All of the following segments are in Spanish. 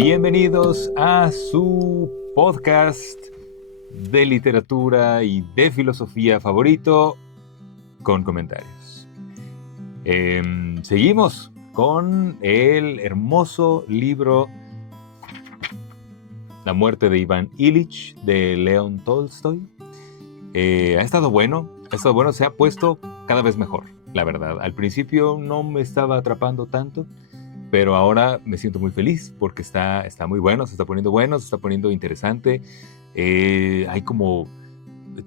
Bienvenidos a su podcast de literatura y de filosofía favorito con comentarios. Seguimos con el hermoso libro La muerte de Iván Ilich de León Tolstoy. Ha estado bueno, se ha puesto cada vez mejor, la verdad. Al principio no me estaba atrapando tanto, pero ahora me siento muy feliz porque está muy bueno, se está poniendo interesante. Hay como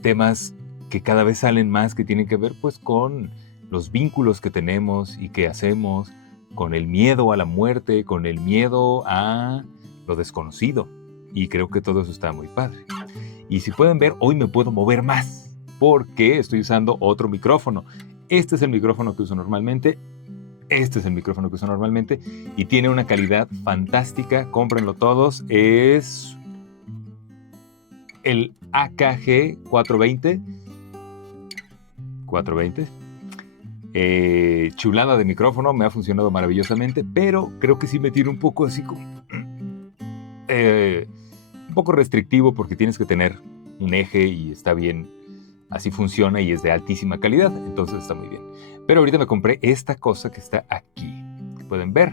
temas que cada vez salen más que tienen que ver pues con los vínculos que tenemos y que hacemos, con el miedo a la muerte, con el miedo a lo desconocido. Y creo que todo eso está muy padre. Y si pueden ver, hoy me puedo mover más porque estoy usando otro micrófono. Este es el micrófono que uso normalmente. Y tiene una calidad fantástica. Cómprenlo todos. Es el AKG 420. Chulada de micrófono, me ha funcionado maravillosamente, pero creo que sí me tiene un poco así como un poco restrictivo porque tienes que tener un eje y está bien, así funciona y es de altísima calidad, entonces está muy bien. Pero ahorita me compré esta cosa que está aquí, que pueden ver.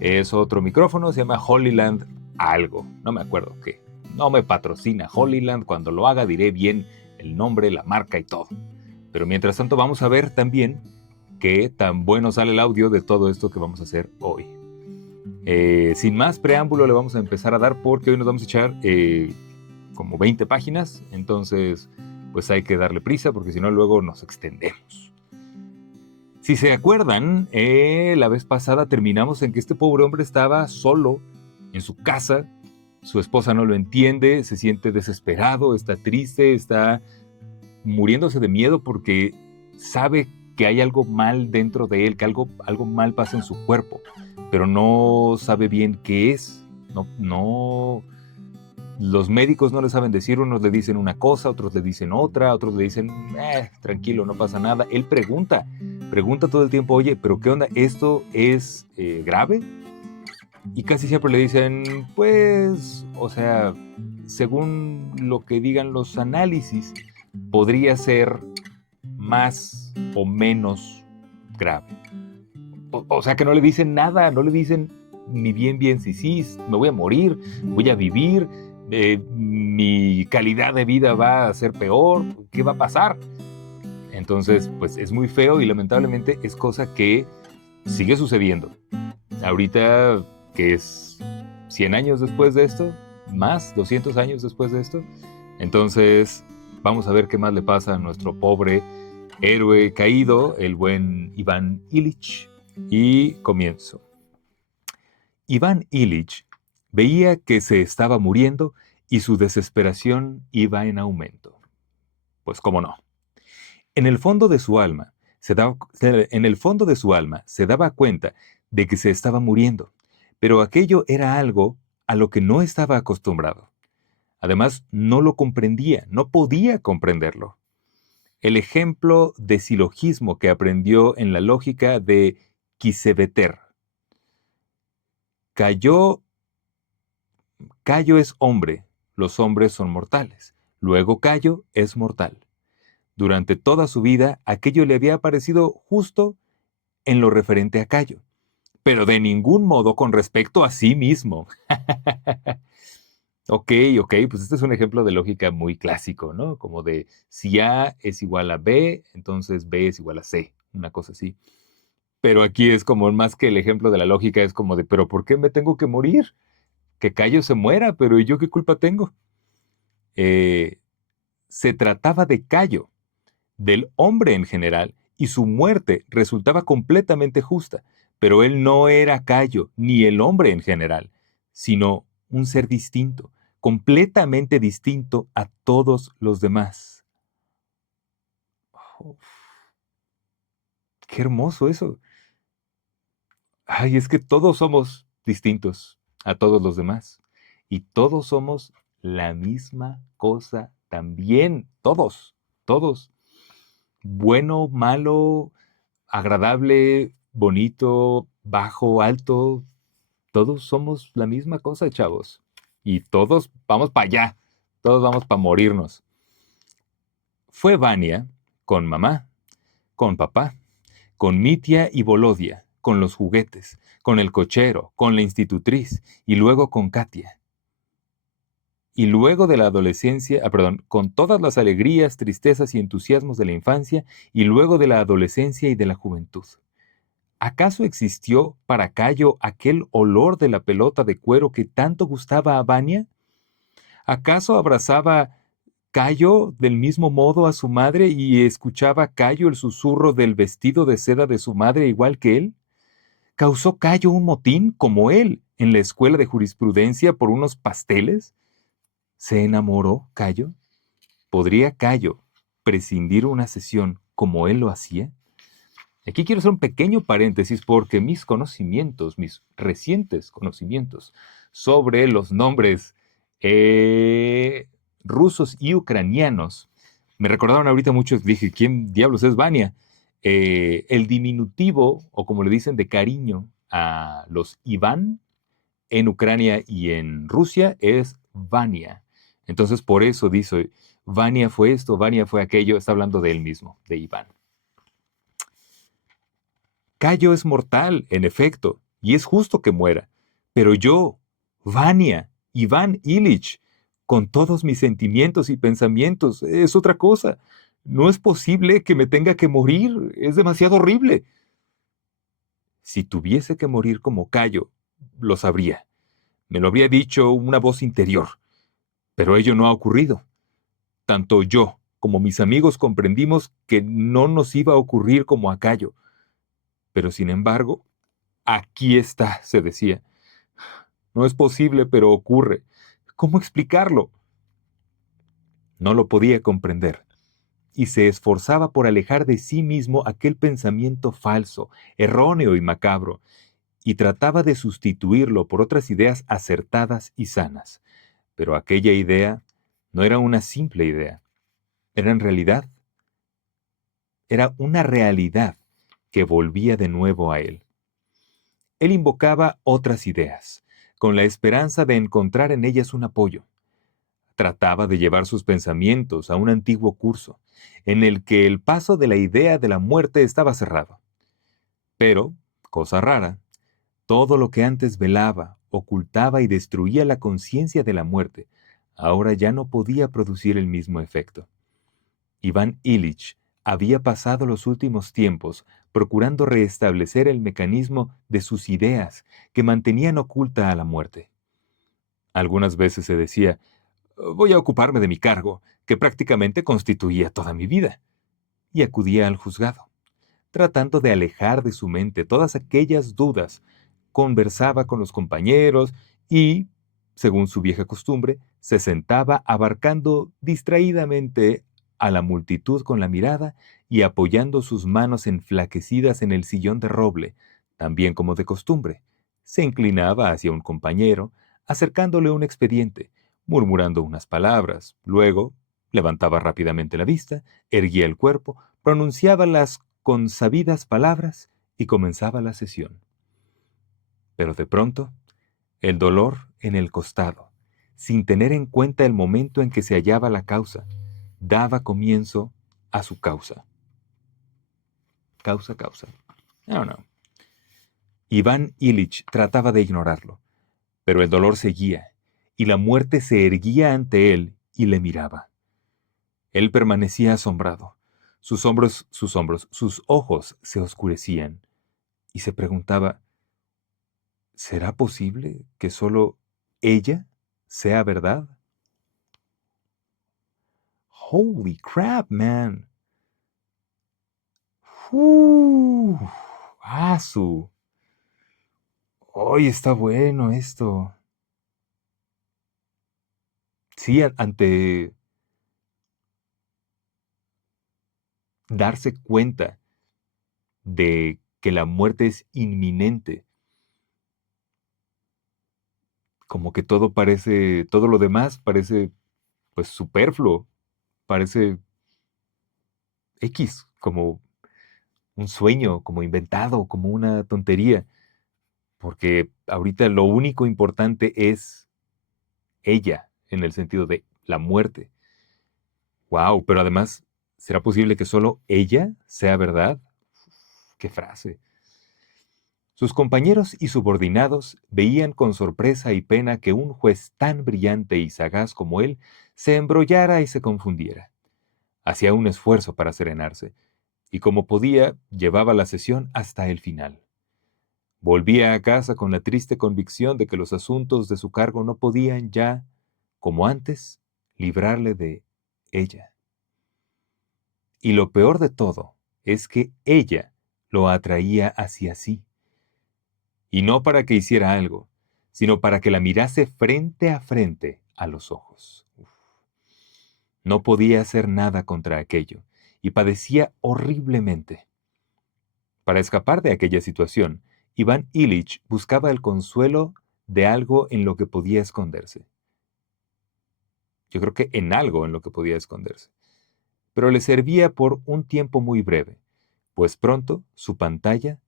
Es otro micrófono, se llama Holyland algo, no me acuerdo qué. No me patrocina Holyland, cuando lo haga diré bien el nombre, la marca y todo. Pero mientras tanto vamos a ver también qué tan bueno sale el audio de todo esto que vamos a hacer hoy. Sin más preámbulo le vamos a empezar a dar porque hoy nos vamos a echar como 20 páginas, entonces pues hay que darle prisa porque si no luego nos extendemos. Si se acuerdan, la vez pasada terminamos en que este pobre hombre estaba solo en su casa, su esposa no lo entiende, se siente desesperado, está triste, está muriéndose de miedo porque sabe que hay algo mal dentro de él, que algo mal pasa en su cuerpo, pero no sabe bien qué es. No, los médicos no le saben decir, unos le dicen una cosa, otros le dicen otra, otros le dicen, tranquilo, no pasa nada. Él pregunta todo el tiempo, oye, ¿pero qué onda? ¿Esto es grave? Y casi siempre le dicen, pues, o sea, según lo que digan los análisis, podría ser más o menos grave. O sea que no le dicen nada, no le dicen ni bien si sí, me voy a morir, voy a vivir, mi calidad de vida va a ser peor, ¿qué va a pasar? Entonces, pues es muy feo y lamentablemente es cosa que sigue sucediendo. Ahorita, que es 100 años después de esto, más 200 años después de esto, entonces vamos a ver qué más le pasa a nuestro pobre héroe caído, el buen Iván Ilich. Y comienzo. Iván Ilich veía que se estaba muriendo y su desesperación iba en aumento. Pues cómo no. En el fondo de su alma se daba cuenta de que se estaba muriendo, pero aquello era algo a lo que no estaba acostumbrado. Además, no lo comprendía, no podía comprenderlo. El ejemplo de silogismo que aprendió en la lógica de Kiesewetter. Cayo es hombre, los hombres son mortales. Luego Cayo es mortal. Durante toda su vida, aquello le había parecido justo en lo referente a Cayo, pero de ningún modo con respecto a sí mismo. Ok, pues este es un ejemplo de lógica muy clásico, ¿no? Como de si A es igual a B, entonces B es igual a C, una cosa así. Pero aquí es como más que el ejemplo de la lógica, es como de, ¿pero por qué me tengo que morir? Que Cayo se muera, pero ¿y yo qué culpa tengo? Se trataba de Cayo, del hombre en general, y su muerte resultaba completamente justa, pero él no era Cayo, ni el hombre en general, sino un ser distinto, completamente distinto a todos los demás. Oh, qué hermoso eso. Ay, es que todos somos distintos a todos los demás. Y todos somos la misma cosa también. Todos. Bueno, malo, agradable, bonito, bajo, alto. todos somos la misma cosa, chavos. Y todos vamos para allá. Todos vamos para morirnos. Fue Vania con mamá, con papá, con Mitya y Volodia, con los juguetes, con el cochero, con la institutriz y luego con Katia. Y luego de la adolescencia, con todas las alegrías, tristezas y entusiasmos de la infancia y luego de la adolescencia y de la juventud. ¿Acaso existió para Cayo aquel olor de la pelota de cuero que tanto gustaba a Vania? ¿Acaso abrazaba Cayo del mismo modo a su madre y escuchaba Cayo el susurro del vestido de seda de su madre igual que él? ¿Causó Cayo un motín como él en la escuela de jurisprudencia por unos pasteles? ¿Se enamoró Cayo? ¿Podría Cayo prescindir una sesión como él lo hacía? Aquí quiero hacer un pequeño paréntesis porque mis conocimientos, mis recientes conocimientos sobre los nombres eh, rusos y ucranianos, me recordaron ahorita mucho, dije, ¿quién diablos es Vania? El diminutivo, o como le dicen de cariño a los Iván, en Ucrania y en Rusia es Vania. Entonces, por eso dice, Vania fue esto, Vania fue aquello, está hablando de él mismo, de Iván. Cayo es mortal, en efecto, y es justo que muera. Pero yo, Vania, Iván Ilich, con todos mis sentimientos y pensamientos, es otra cosa. No es posible que me tenga que morir, es demasiado horrible. Si tuviese que morir como Cayo, lo sabría. Me lo habría dicho una voz interior. Pero ello no ha ocurrido. Tanto yo como mis amigos comprendimos que no nos iba a ocurrir como a Cayo. Pero sin embargo, aquí está, se decía. No es posible, pero ocurre. ¿Cómo explicarlo? No lo podía comprender, y se esforzaba por alejar de sí mismo aquel pensamiento falso, erróneo y macabro, y trataba de sustituirlo por otras ideas acertadas y sanas. Pero aquella idea no era una simple idea, era en realidad, era una realidad que volvía de nuevo a él. Él invocaba otras ideas, con la esperanza de encontrar en ellas un apoyo. Trataba de llevar sus pensamientos a un antiguo curso, en el que el paso de la idea de la muerte estaba cerrado. Pero, cosa rara, todo lo que antes velaba, ocultaba y destruía la conciencia de la muerte, ahora ya no podía producir el mismo efecto. Iván Ilich había pasado los últimos tiempos procurando restablecer el mecanismo de sus ideas que mantenían oculta a la muerte. Algunas veces se decía, voy a ocuparme de mi cargo, que prácticamente constituía toda mi vida, y acudía al juzgado. Tratando de alejar de su mente todas aquellas dudas, conversaba con los compañeros y, según su vieja costumbre, se sentaba abarcando distraídamente a la multitud con la mirada y apoyando sus manos enflaquecidas en el sillón de roble, también como de costumbre. Se inclinaba hacia un compañero, acercándole un expediente, murmurando unas palabras, luego levantaba rápidamente la vista, erguía el cuerpo, pronunciaba las consabidas palabras y comenzaba la sesión. Pero de pronto, el dolor en el costado, sin tener en cuenta el momento en que se hallaba la causa, daba comienzo a su causa. Causa. I don't know. Iván Ilich trataba de ignorarlo, pero el dolor seguía, y la muerte se erguía ante él y le miraba. Él permanecía asombrado. Sus ojos se oscurecían, y se preguntaba, ¿será posible que solo ella sea verdad? Holy crap, man. Asu. Hoy está bueno esto. Sí, ante darse cuenta de que la muerte es inminente, como que todo lo demás parece pues superfluo, parece X, como un sueño, como inventado, como una tontería. porque ahorita lo único importante es ella, en el sentido de la muerte. Wow, pero además, ¿será posible que solo ella sea verdad? ¡Qué frase! Sus compañeros y subordinados veían con sorpresa y pena que un juez tan brillante y sagaz como él se embrollara y se confundiera. Hacía un esfuerzo para serenarse, y como podía, llevaba la sesión hasta el final. Volvía a casa con la triste convicción de que los asuntos de su cargo no podían ya, como antes, librarle de ella. Y lo peor de todo es que ella lo atraía hacia sí. Y no para que hiciera algo, sino para que la mirase frente a frente a los ojos. Uf. No podía hacer nada contra aquello, y padecía horriblemente. Para escapar de aquella situación, Iván Ilich buscaba el consuelo de algo en lo que podía esconderse. Yo creo que en algo en lo que podía esconderse. Pero le servía por un tiempo muy breve, pues pronto su pantalla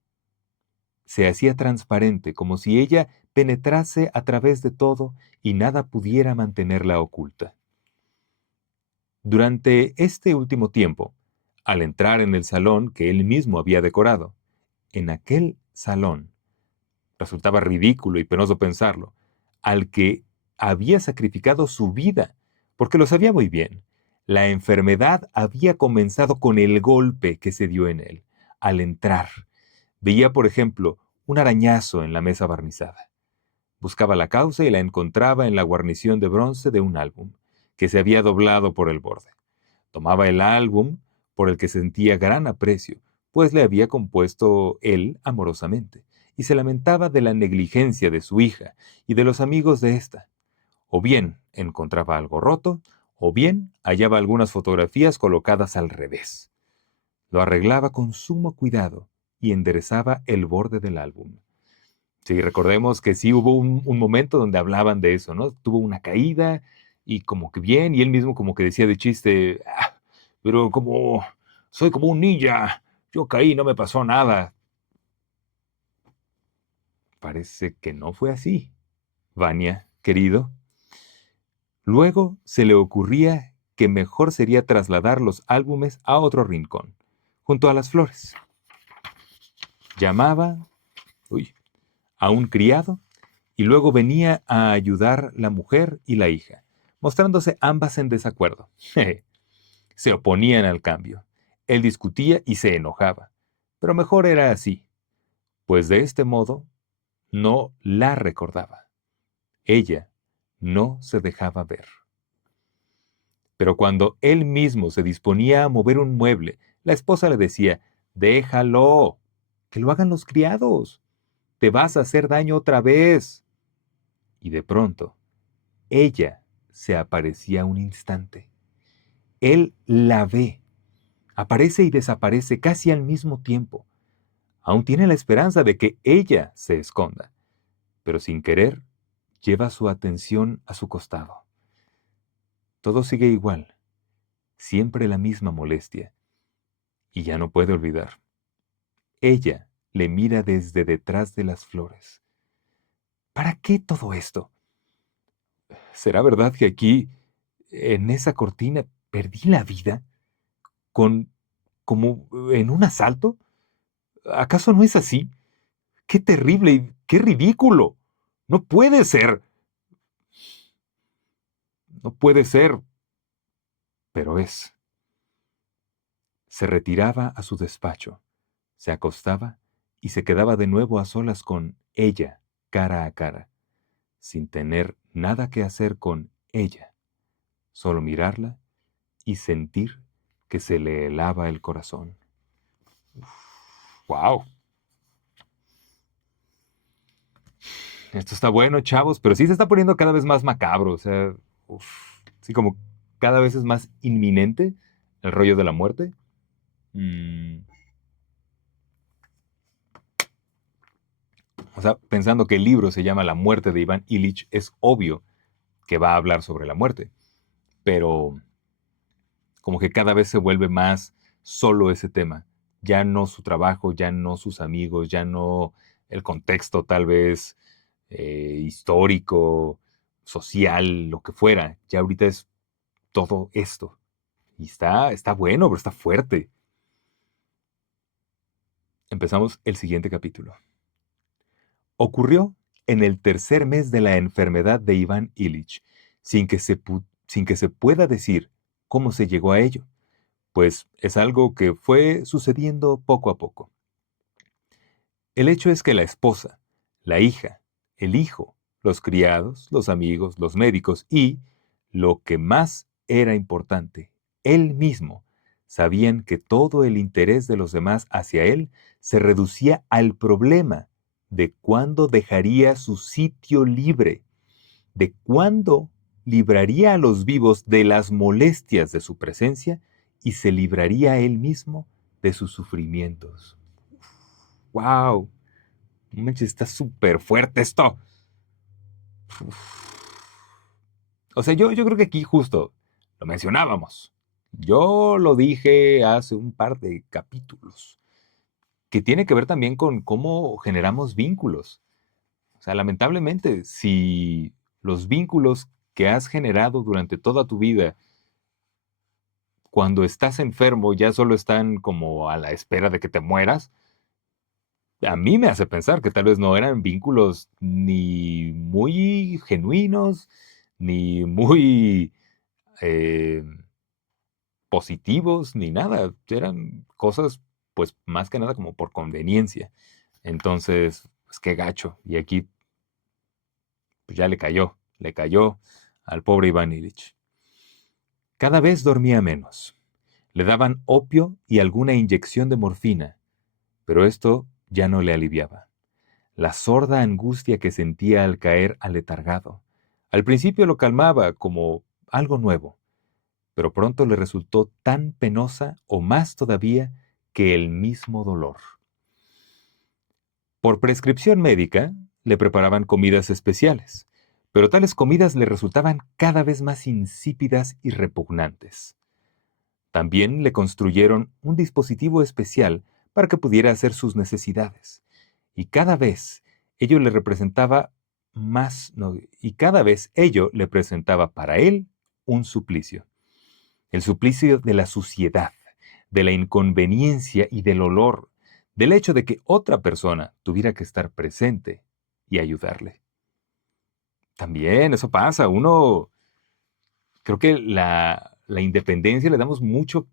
se hacía transparente, como si ella penetrase a través de todo y nada pudiera mantenerla oculta. Durante este último tiempo, al entrar en el salón que él mismo había decorado, en aquel salón, resultaba ridículo y penoso pensarlo, al que había sacrificado su vida, porque lo sabía muy bien. La enfermedad había comenzado con el golpe que se dio en él. Al entrar, veía, por ejemplo, un arañazo en la mesa barnizada. Buscaba la causa y la encontraba en la guarnición de bronce de un álbum, que se había doblado por el borde. Tomaba el álbum, por el que sentía gran aprecio, pues le había compuesto él amorosamente, y se lamentaba de la negligencia de su hija y de los amigos de ésta. O bien encontraba algo roto, o bien hallaba algunas fotografías colocadas al revés. Lo arreglaba con sumo cuidado y enderezaba el borde del álbum. Sí, recordemos que sí hubo un momento donde hablaban de eso, ¿no? Tuvo una caída y como que bien, y él mismo como que decía de chiste, "Ah, pero como soy como un ninja, yo caí, no me pasó nada". Parece que no fue así, Vania, querido. Luego se le ocurría que mejor sería trasladar los álbumes a otro rincón, junto a las flores. Llamaba, uy, a un criado y luego venía a ayudar la mujer y la hija, mostrándose ambas en desacuerdo. Se oponían al cambio. Él discutía y se enojaba. Pero mejor era así, pues de este modo no la recordaba. Ella no se dejaba ver. Pero cuando él mismo se disponía a mover un mueble, la esposa le decía, déjalo, que lo hagan los criados, te vas a hacer daño otra vez. Y de pronto, ella se aparecía un instante. Él la ve, aparece y desaparece casi al mismo tiempo. Aún tiene la esperanza de que ella se esconda, pero sin querer, lleva su atención a su costado. Todo sigue igual, siempre la misma molestia, y ya no puede olvidar. Ella le mira desde detrás de las flores. ¿Para qué todo esto? ¿Será verdad que aquí, en esa cortina, perdí la vida? ¿Con, como en un asalto? ¿Acaso no es así? ¡Qué terrible y qué ridículo! No puede ser. No puede ser. Pero es. Se retiraba a su despacho, se acostaba y se quedaba de nuevo a solas con ella, cara a cara, sin tener nada que hacer con ella, solo mirarla y sentir que se le helaba el corazón. ¡Wow! Esto está bueno, chavos, pero sí se está poniendo cada vez más macabro, o sea, uf, sí, como cada vez es más inminente el rollo de la muerte. Mm, o sea, pensando que el libro se llama La muerte de Iván Ilich, es obvio que va a hablar sobre la muerte, pero como que cada vez se vuelve más solo ese tema. Ya no su trabajo, ya no sus amigos, ya no el contexto tal vez histórico, social, lo que fuera. Ya ahorita es todo esto. Y está bueno, pero está fuerte. Empezamos el siguiente capítulo. Ocurrió en el tercer mes de la enfermedad de Iván Ilich, sin que se pueda decir cómo se llegó a ello, pues es algo que fue sucediendo poco a poco. El hecho es que la esposa, la hija, el hijo, los criados, los amigos, los médicos y, lo que más era importante, él mismo, sabían que todo el interés de los demás hacia él se reducía al problema de cuándo dejaría su sitio libre, de cuándo libraría a los vivos de las molestias de su presencia y se libraría a él mismo de sus sufrimientos. ¡Wow! No manches, está súper fuerte esto. O sea, yo creo que aquí justo lo mencionábamos. Yo lo dije hace un par de capítulos, que tiene que ver también con cómo generamos vínculos. O sea, lamentablemente, si los vínculos que has generado durante toda tu vida, cuando estás enfermo, ya solo están como a la espera de que te mueras, a mí me hace pensar que tal vez no eran vínculos ni muy genuinos, ni muy eh, positivos, ni nada. Eran cosas, pues más que nada como por conveniencia. Entonces, pues qué gacho. Y aquí, pues ya le cayó al pobre Iván Ilich. Cada vez dormía menos. Le daban opio y alguna inyección de morfina, pero esto ya no le aliviaba. La sorda angustia que sentía al caer aletargado. Al principio lo calmaba como algo nuevo, pero pronto le resultó tan penosa o más todavía que el mismo dolor. Por prescripción médica, le preparaban comidas especiales, pero tales comidas le resultaban cada vez más insípidas y repugnantes. También le construyeron un dispositivo especial para que pudiera hacer sus necesidades, y cada vez ello le representaba más, no, y cada vez ello le presentaba para él un suplicio. El suplicio de la suciedad, de la inconveniencia y del olor, del hecho de que otra persona tuviera que estar presente y ayudarle. También eso pasa, creo que la independencia le damos mucho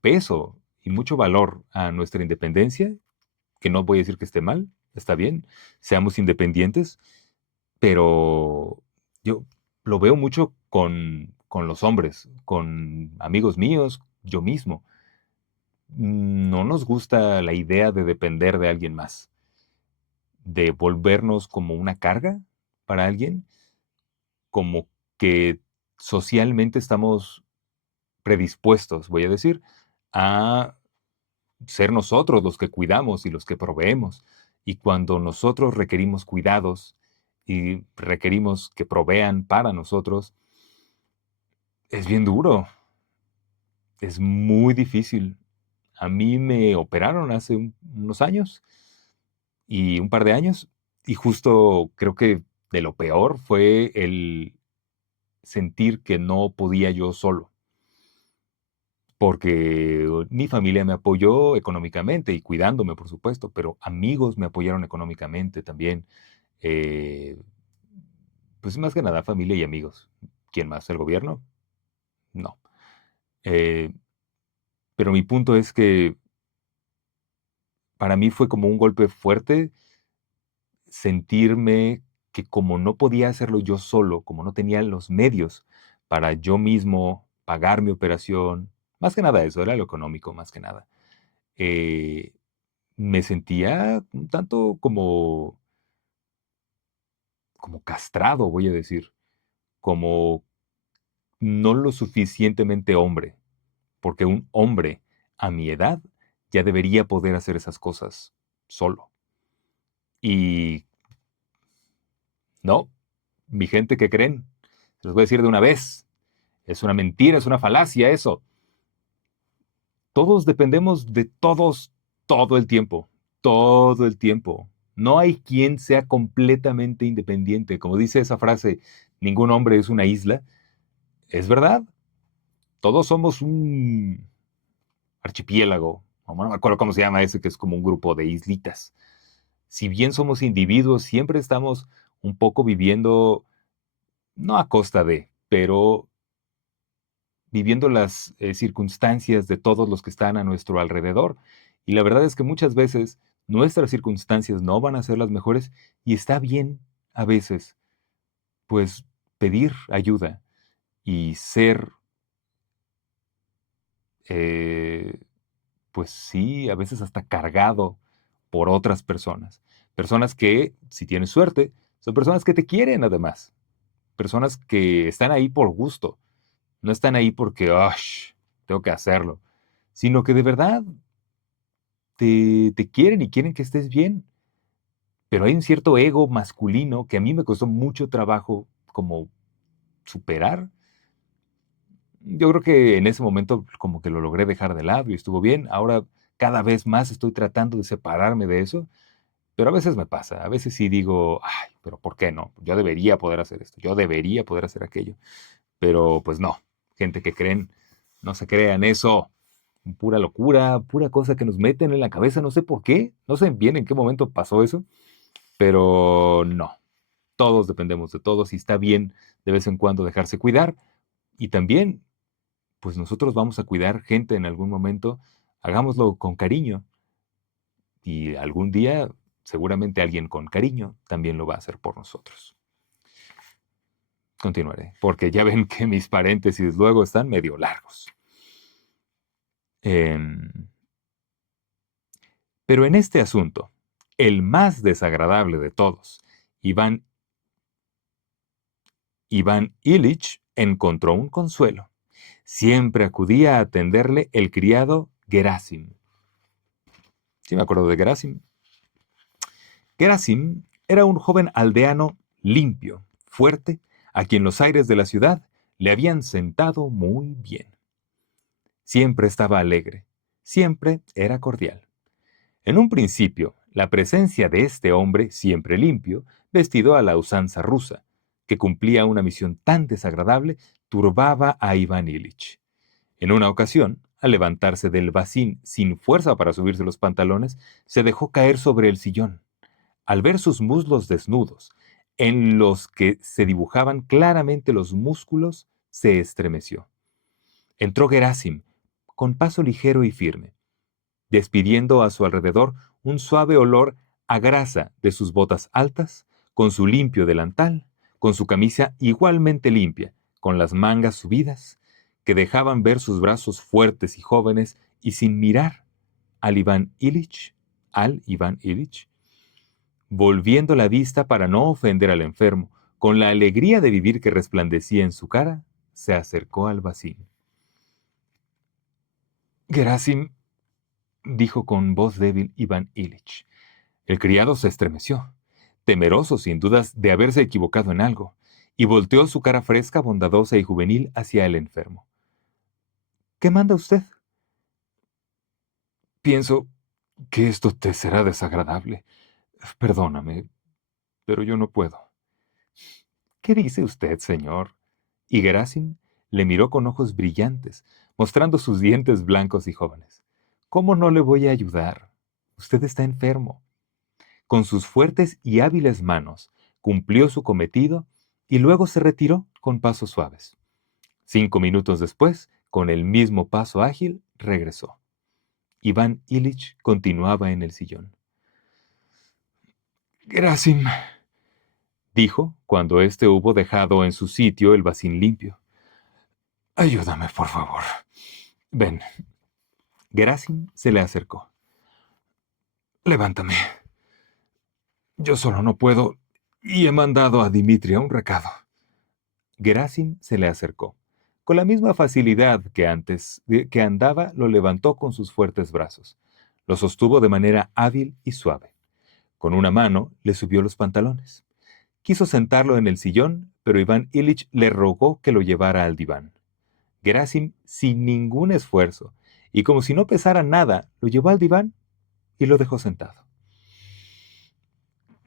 peso y mucho valor a nuestra independencia, que no voy a decir que esté mal, está bien, seamos independientes, pero yo lo veo mucho con los hombres, con amigos míos, yo mismo. No nos gusta la idea de depender de alguien más, de volvernos como una carga para alguien, como que socialmente estamos predispuestos, voy a decir, a ser nosotros los que cuidamos y los que proveemos. Y cuando nosotros requerimos cuidados y requerimos que provean para nosotros, es bien duro, es muy difícil. A mí me operaron hace unos años y un par de años, y justo creo que de lo peor fue el sentir que no podía yo solo, porque mi familia me apoyó económicamente y cuidándome, por supuesto, pero amigos me apoyaron económicamente también. eh, pues más que nada familia y amigos. ¿Quién más? ¿El gobierno? No. Eh, pero mi punto es que para mí fue como un golpe fuerte sentirme que como no podía hacerlo yo solo, como no tenía los medios para yo mismo pagar mi operación, más que nada eso, era lo económico, más que nada. eh, Me sentía un tanto como castrado, voy a decir, como no lo suficientemente hombre, porque un hombre a mi edad ya debería poder hacer esas cosas solo. Y no, mi gente, ¿qué creen? Se los voy a decir de una vez. Es una mentira, es una falacia eso. Todos dependemos de todos todo el tiempo. Todo el tiempo. No hay quien sea completamente independiente. Como dice esa frase, ningún hombre es una isla. Es verdad. Todos somos un archipiélago. No me acuerdo cómo se llama ese, que es como un grupo de islitas. Si bien somos individuos, siempre estamos un poco viviendo, no a costa de, pero viviendo las circunstancias de todos los que están a nuestro alrededor. Y la verdad es que muchas veces nuestras circunstancias no van a ser las mejores y está bien a veces, pues, pedir ayuda y ser, eh, pues sí, a veces hasta cargado por otras personas. Personas que, si tienes suerte, son personas que te quieren además. Personas que están ahí por gusto. No están ahí porque, "Ash, tengo que hacerlo", sino que de verdad te quieren y quieren que estés bien. Pero hay un cierto ego masculino que a mí me costó mucho trabajo como superar. Yo creo que en ese momento como que lo logré dejar de lado y estuvo bien. Ahora cada vez más estoy tratando de separarme de eso, pero a veces me pasa. A veces sí digo, ay, pero ¿por qué no? Yo debería poder hacer esto, yo debería poder hacer aquello. Pero pues no, gente que creen, no se crean eso. Pura locura, pura cosa que nos meten en la cabeza, no sé por qué, no sé bien en qué momento pasó eso, pero no, todos dependemos de todos y está bien de vez en cuando dejarse cuidar y también, pues nosotros vamos a cuidar gente en algún momento, hagámoslo con cariño y algún día seguramente alguien con cariño también lo va a hacer por nosotros. Continuaré, porque ya ven que mis paréntesis luego están medio largos. Em, pero en este asunto, el más desagradable de todos, Iván Illich encontró un consuelo. Siempre acudía a atenderle el criado Gerasim. Sí, me acuerdo de Gerasim. Gerasim era un joven aldeano limpio, fuerte, a quien los aires de la ciudad le habían sentado muy bien. Siempre estaba alegre, siempre era cordial. En un principio, la presencia de este hombre siempre limpio, vestido a la usanza rusa, que cumplía una misión tan desagradable, turbaba a Iván Ilich. En una ocasión, al levantarse del bacín sin fuerza para subirse los pantalones, se dejó caer sobre el sillón. Al ver sus muslos desnudos, en los que se dibujaban claramente los músculos, se estremeció. Entró Gerasim, con paso ligero y firme, despidiendo a su alrededor un suave olor a grasa de sus botas altas, con su limpio delantal, con su camisa igualmente limpia, con las mangas subidas, que dejaban ver sus brazos fuertes y jóvenes, y sin mirar al Iván Ilich, volviendo la vista para no ofender al enfermo, con la alegría de vivir que resplandecía en su cara, se acercó al bacín. Gerasim, dijo con voz débil Iván Ilich. El criado se estremeció, temeroso sin dudas de haberse equivocado en algo, y volteó su cara fresca, bondadosa y juvenil hacia el enfermo. ¿Qué manda usted? Pienso que esto te será desagradable. Perdóname, pero yo no puedo. ¿Qué dice usted, señor? Y Gerasim le miró con ojos brillantes, mostrando sus dientes blancos y jóvenes. ¿Cómo no le voy a ayudar? Usted está enfermo. Con sus fuertes y hábiles manos, cumplió su cometido y luego se retiró con pasos suaves. 5 minutos después, con el mismo paso ágil, regresó. Iván Ilich continuaba en el sillón. Gerasim, dijo, cuando éste hubo dejado en su sitio el bacín limpio. Ayúdame, por favor. Ven. Gerasim se le acercó. Levántame. Yo solo no puedo y he mandado a Dimitria un recado. Gerasim se le acercó. Con la misma facilidad que antes que andaba, lo levantó con sus fuertes brazos. Lo sostuvo de manera hábil y suave. Con una mano le subió los pantalones. Quiso sentarlo en el sillón, pero Iván Ilich le rogó que lo llevara al diván. Gerasim, sin ningún esfuerzo, y como si no pesara nada, lo llevó al diván y lo dejó sentado.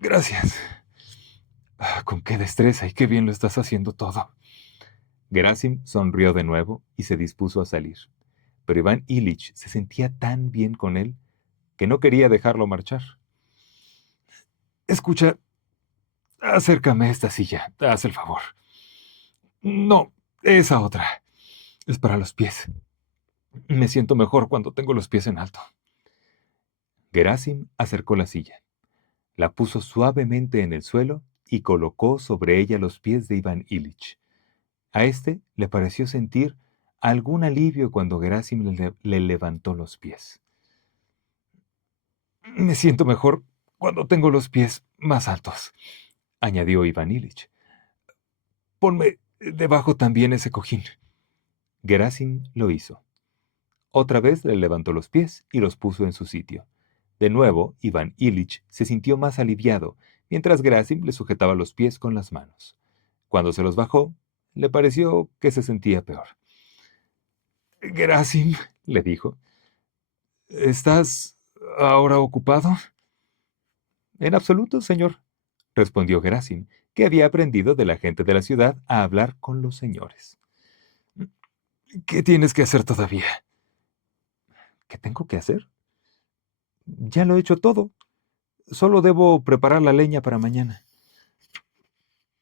Gracias. Con qué destreza y qué bien lo estás haciendo todo. Gerasim sonrió de nuevo y se dispuso a salir. Pero Iván Ilich se sentía tan bien con él que no quería dejarlo marchar. Escucha, acércame a esta silla, haz el favor. No, esa otra. Es para los pies. Me siento mejor cuando tengo los pies en alto. Gerasim acercó la silla, la puso suavemente en el suelo y colocó sobre ella los pies de Iván Ilich. A este le pareció sentir algún alivio cuando Gerasim le levantó los pies. Me siento mejor cuando tengo los pies más altos, añadió Iván Ilich. Ponme debajo también ese cojín. Gerasim lo hizo. Otra vez le levantó los pies y los puso en su sitio. De nuevo, Iván Ilich se sintió más aliviado, mientras Gerasim le sujetaba los pies con las manos. Cuando se los bajó, le pareció que se sentía peor. Gerasim, le dijo, ¿estás ahora ocupado? En absoluto, señor, respondió Gerasim, que había aprendido de la gente de la ciudad a hablar con los señores. ¿Qué tienes que hacer todavía? ¿Qué tengo que hacer? Ya lo he hecho todo. Solo debo preparar la leña para mañana.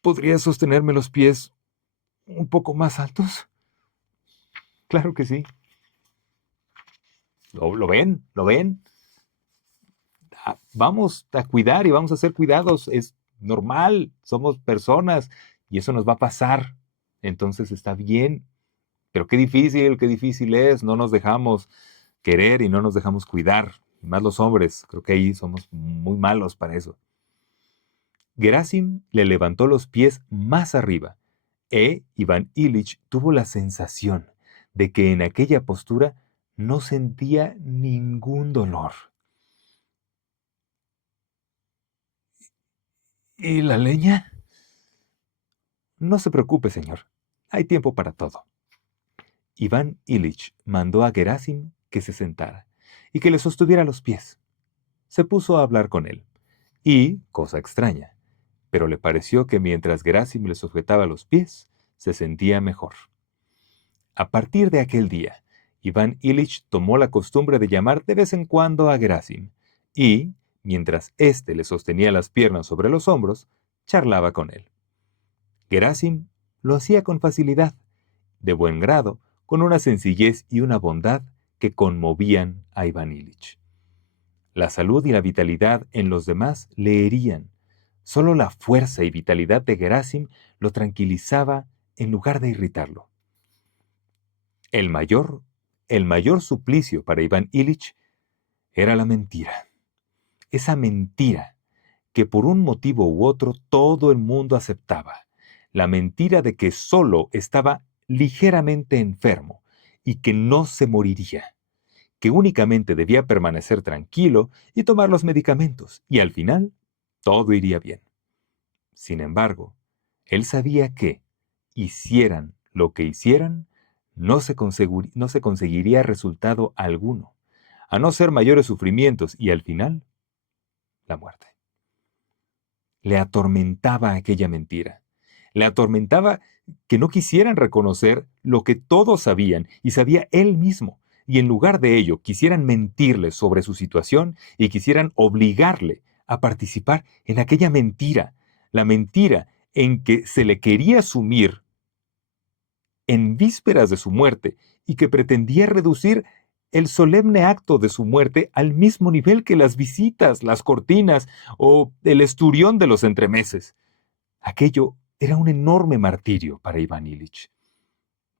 ¿Podrías sostenerme los pies un poco más altos? Claro que sí. ¿Lo ven? ¿Lo ven? Vamos a cuidar y vamos a ser cuidados. Es normal. Somos personas y eso nos va a pasar. Entonces está bien. Pero qué difícil es. No nos dejamos querer y no nos dejamos cuidar. Más los hombres. Creo que ahí somos muy malos para eso. Gerasim le levantó los pies más arriba. Iván Ilich tuvo la sensación de que en aquella postura no sentía ningún dolor. ¿Y la leña? No se preocupe, señor. Hay tiempo para todo. Iván Ilich mandó a Gerasim que se sentara y que le sostuviera los pies. Se puso a hablar con él. Y, cosa extraña, pero le pareció que mientras Gerasim le sujetaba los pies, se sentía mejor. A partir de aquel día, Iván Ilich tomó la costumbre de llamar de vez en cuando a Gerasim y, mientras éste le sostenía las piernas sobre los hombros, charlaba con él. Gerasim lo hacía con facilidad, de buen grado, con una sencillez y una bondad que conmovían a Iván Ilich. La salud y la vitalidad en los demás le herían. Solo la fuerza y vitalidad de Gerasim lo tranquilizaba en lugar de irritarlo. El mayor, el mayor suplicio para Iván Ilich era la mentira. Esa mentira que por un motivo u otro todo el mundo aceptaba. La mentira de que solo estaba ligeramente enfermo y que no se moriría, que únicamente debía permanecer tranquilo y tomar los medicamentos, y al final todo iría bien. Sin embargo, él sabía que, hicieran lo que hicieran, no se conseguiría resultado alguno, a no ser mayores sufrimientos y al final, la muerte. Le atormentaba aquella mentira. Le atormentaba que no quisieran reconocer lo que todos sabían y sabía él mismo, y en lugar de ello quisieran mentirle sobre su situación y quisieran obligarle a participar en aquella mentira, la mentira en que se le quería sumir en vísperas de su muerte y que pretendía reducir el solemne acto de su muerte al mismo nivel que las visitas, las cortinas o el esturión de los entremeses. Aquello era un enorme martirio para Iván Ilich.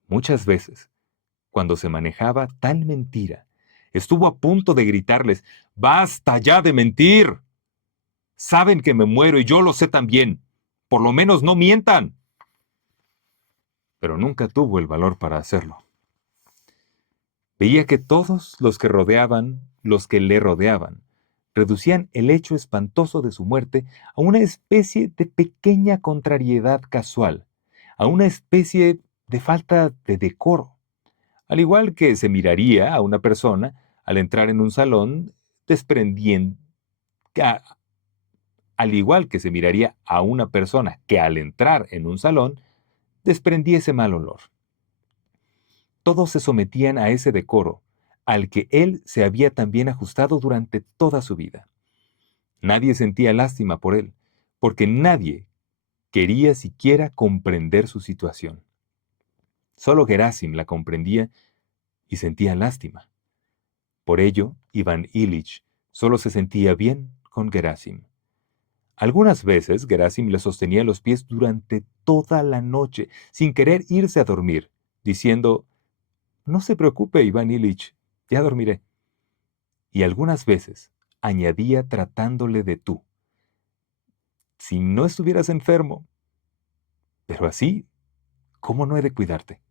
Muchas veces, cuando se manejaba tal mentira, estuvo a punto de gritarles: «¡Basta ya de mentir! Saben que me muero y yo lo sé también. Por lo menos no mientan». Pero nunca tuvo el valor para hacerlo. Veía que todos los que le rodeaban, reducían el hecho espantoso de su muerte a una especie de pequeña contrariedad casual, a una especie de falta de decoro, al igual que se miraría a una persona al entrar en un salón desprendiendo, al igual que se miraría a una persona que al entrar en un salón desprendía ese mal olor. Todos se sometían a ese decoro, al que él se había también ajustado durante toda su vida. Nadie sentía lástima por él, porque nadie quería siquiera comprender su situación. Solo Gerasim la comprendía y sentía lástima. Por ello, Iván Ilich solo se sentía bien con Gerasim. Algunas veces Gerasim le sostenía los pies durante toda la noche, sin querer irse a dormir, diciendo: «No se preocupe, Iván Ilich, ya dormiré». Y algunas veces añadía tratándole de tú: «Si no estuvieras enfermo, pero así, ¿cómo no he de cuidarte?».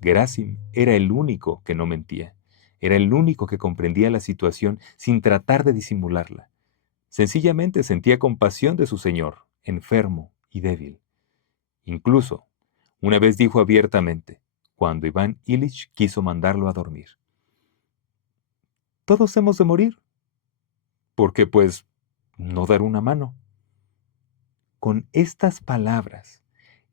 Gerasim era el único que no mentía. Era el único que comprendía la situación sin tratar de disimularla. Sencillamente sentía compasión de su señor, enfermo y débil. Incluso, una vez dijo abiertamente, cuando Iván Ilich quiso mandarlo a dormir: «Todos hemos de morir. ¿Por qué, pues, no dar una mano?». Con estas palabras,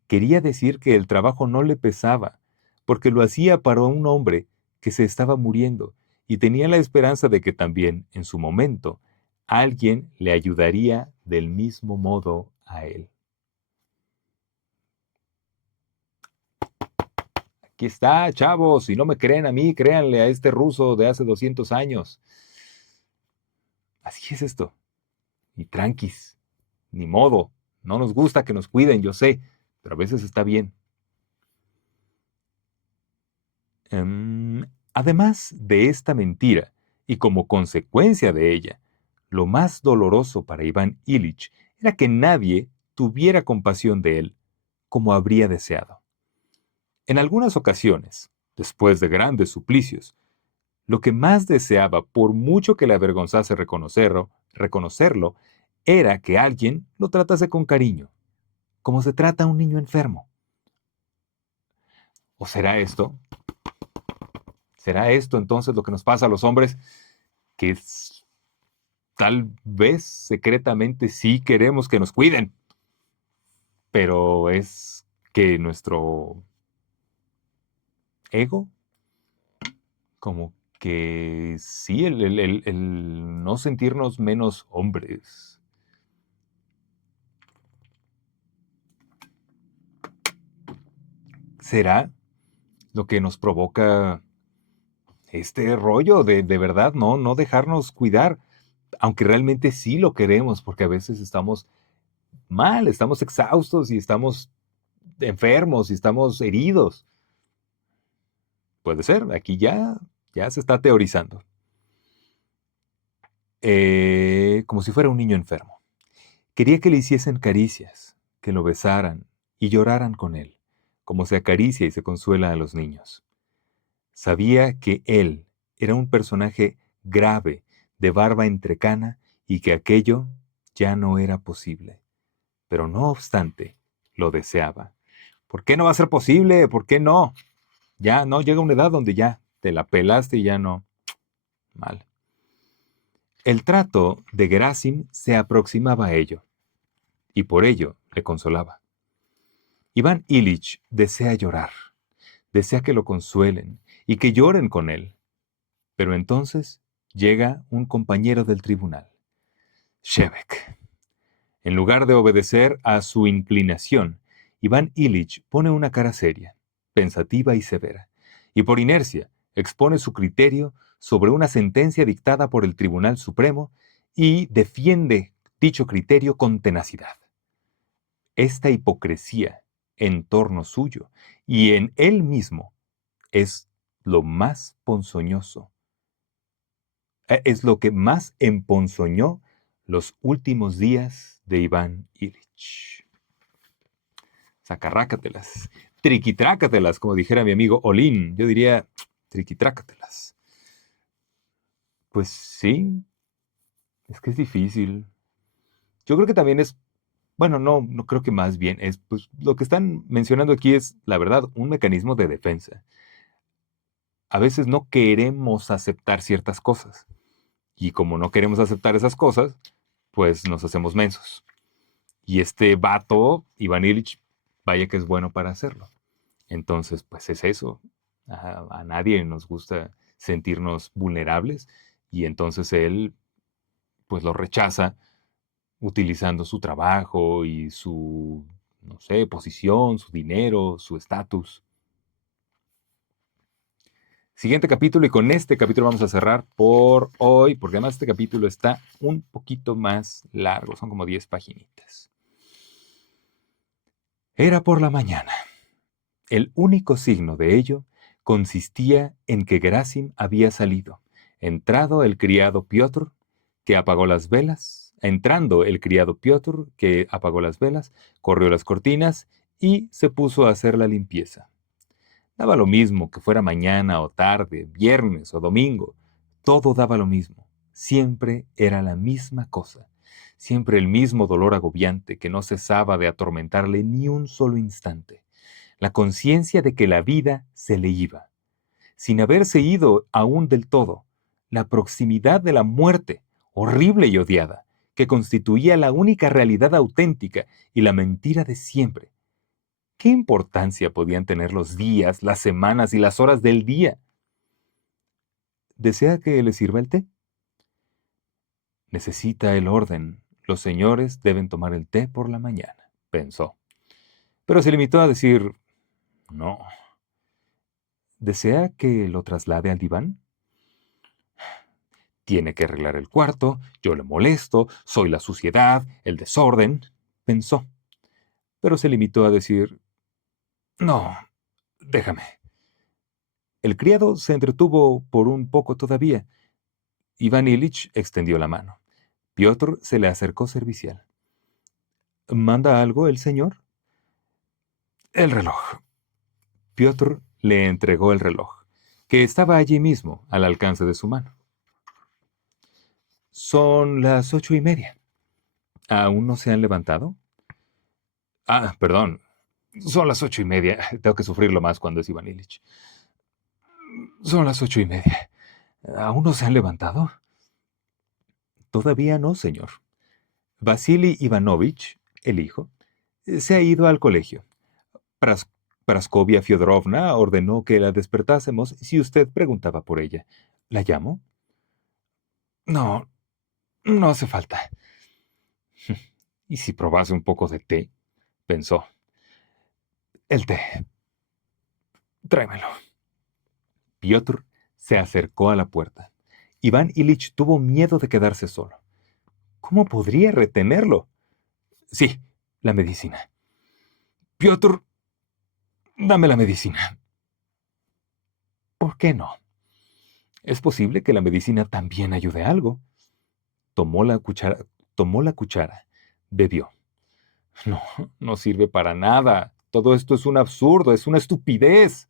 quería decir que el trabajo no le pesaba, porque lo hacía para un hombre que se estaba muriendo y tenía la esperanza de que también, en su momento, alguien le ayudaría del mismo modo a él. Aquí está, chavos, si no me creen a mí, créanle a este ruso de hace 200 años. Así es esto. Y tranquis, ni modo, no nos gusta que nos cuiden, yo sé, pero a veces está bien. Además de esta mentira, y como consecuencia de ella, lo más doloroso para Iván Ilich era que nadie tuviera compasión de él como habría deseado. En algunas ocasiones, después de grandes suplicios, lo que más deseaba, por mucho que le avergonzase reconocerlo, era que alguien lo tratase con cariño, como se trata a un niño enfermo. ¿O será esto? ¿Será esto entonces lo que nos pasa a los hombres? Que tal vez secretamente sí queremos que nos cuiden, pero es que nuestro ego, como que sí, el no sentirnos menos hombres. ¿Será lo que nos provoca este rollo de verdad no dejarnos cuidar? Aunque realmente sí lo queremos, porque a veces estamos mal, estamos exhaustos y estamos enfermos y estamos heridos. Puede ser, aquí ya se está teorizando. Como si fuera un niño enfermo. Quería que le hiciesen caricias, que lo besaran y lloraran con él, como se acaricia y se consuela a los niños. Sabía que él era un personaje grave, de barba entrecana, y que aquello ya no era posible. Pero no obstante, lo deseaba. ¿Por qué no va a ser posible? ¿Por qué no? Ya no llega una edad donde ya te la pelaste y ya no. Mal. El trato de Gerasim se aproximaba a ello, y por ello le consolaba. Iván Ilich desea llorar, desea que lo consuelen y que lloren con él. Pero entonces llega un compañero del tribunal, Shevek. En lugar de obedecer a su inclinación, Iván Ilich pone una cara seria, pensativa y severa, y por inercia expone su criterio sobre una sentencia dictada por el Tribunal Supremo y defiende dicho criterio con tenacidad. Esta hipocresía en torno suyo y en él mismo es lo más ponzoñoso. Es lo que más emponzoñó los últimos días de Iván Ilich. Sacarrácatelas, triquitrácatelas, como dijera mi amigo Olin. Yo diría triquitrácatelas. Pues sí, es que es difícil. Yo creo que también es, bueno, no creo que más bien es, pues lo que están mencionando aquí es, la verdad, un mecanismo de defensa. A veces no queremos aceptar ciertas cosas. Y como no queremos aceptar esas cosas, pues nos hacemos mensos. Y este vato, Iván Illich, vaya que es bueno para hacerlo. Entonces, pues es eso. A nadie nos gusta sentirnos vulnerables y entonces él, pues lo rechaza utilizando su trabajo y su, no sé, posición, su dinero, su estatus. Siguiente capítulo, y con este capítulo vamos a cerrar por hoy, porque además este capítulo está un poquito más largo, son como 10 paginitas. Era por la mañana. El único signo de ello consistía en que Gerasim había salido. Entrando el criado Piotr, que apagó las velas, corrió las cortinas y se puso a hacer la limpieza. Daba lo mismo que fuera mañana o tarde, viernes o domingo. Todo daba lo mismo. Siempre era la misma cosa. Siempre el mismo dolor agobiante que no cesaba de atormentarle ni un solo instante. La conciencia de que la vida se le iba, sin haberse ido aún del todo. La proximidad de la muerte, horrible y odiada, que constituía la única realidad auténtica y la mentira de siempre. ¿Qué importancia podían tener los días, las semanas y las horas del día? ¿Desea que le sirva el té? Necesita el orden. Los señores deben tomar el té por la mañana, pensó. Pero se limitó a decir, no. ¿Desea que lo traslade al diván? Tiene que arreglar el cuarto, yo le molesto, soy la suciedad, el desorden, pensó. Pero se limitó a decir, no, déjame. El criado se entretuvo por un poco todavía. Iván Illich extendió la mano. Piotr se le acercó servicial. ¿Manda algo el señor? El reloj. Piotr le entregó el reloj, que estaba allí mismo, al alcance de su mano. Son las 8:30. ¿Aún no se han levantado? Perdón. Son las 8:30. Tengo que sufrirlo más cuando es Iván Illich. Son las 8:30. ¿Aún no se han levantado? Todavía no, señor. Vasily Ivanovich, el hijo, se ha ido al colegio. Pras- Praskovia Fyodorovna ordenó que la despertásemos si usted preguntaba por ella. ¿La llamo? No, no hace falta. ¿Y si probase un poco de té? Pensó. El té. Tráemelo. Piotr se acercó a la puerta. Iván Illich tuvo miedo de quedarse solo. ¿Cómo podría retenerlo? Sí, la medicina. Piotr, dame la medicina. ¿Por qué no? Es posible que la medicina también ayude a algo. Tomó la cuchara, bebió. No, no sirve para nada. Todo esto es un absurdo, es una estupidez,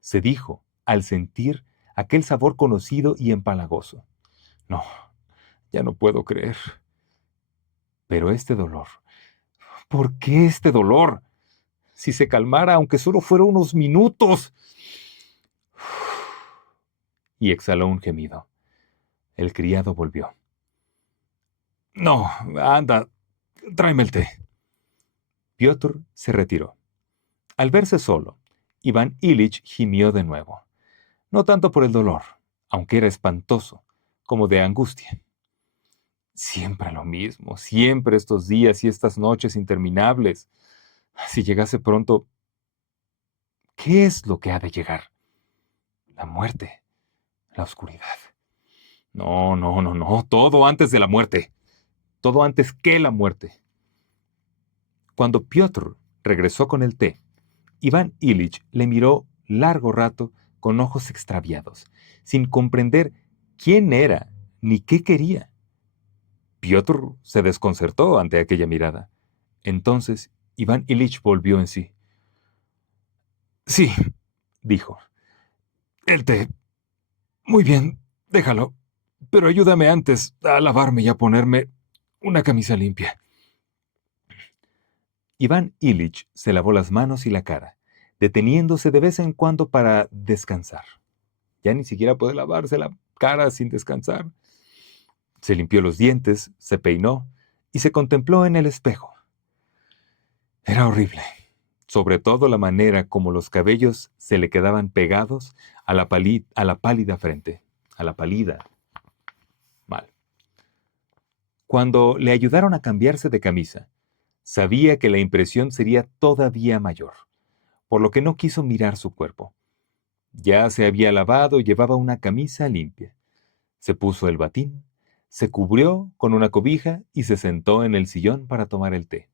se dijo al sentir aquel sabor conocido y empalagoso. No, ya no puedo creer. Pero este dolor, ¿por qué este dolor? Si se calmara, aunque solo fuera unos minutos. Y exhaló un gemido. El criado volvió. No, anda, tráeme el té. Piotr se retiró. Al verse solo, Iván Illich gimió de nuevo. No tanto por el dolor, aunque era espantoso, como de angustia. Siempre lo mismo, siempre estos días y estas noches interminables. Si llegase pronto, ¿qué es lo que ha de llegar? La muerte, la oscuridad. No, no, no, no, todo antes de la muerte. Todo antes que la muerte. Cuando Piotr regresó con el té, Iván Illich le miró largo rato con ojos extraviados, sin comprender quién era ni qué quería. Piotr se desconcertó ante aquella mirada. Entonces Iván Illich volvió en sí. Sí, dijo. El té. Muy bien, déjalo. Pero ayúdame antes a lavarme y a ponerme una camisa limpia. Iván Illich se lavó las manos y la cara, deteniéndose de vez en cuando para descansar. Ya ni siquiera puede lavarse la cara sin descansar. Se limpió los dientes, se peinó y se contempló en el espejo. Era horrible, sobre todo la manera como los cabellos se le quedaban pegados a la pálida frente. A la pálida. Mal. Cuando le ayudaron a cambiarse de camisa, sabía que la impresión sería todavía mayor, por lo que no quiso mirar su cuerpo. Ya se había lavado y llevaba una camisa limpia. Se puso el batín, se cubrió con una cobija y se sentó en el sillón para tomar el té.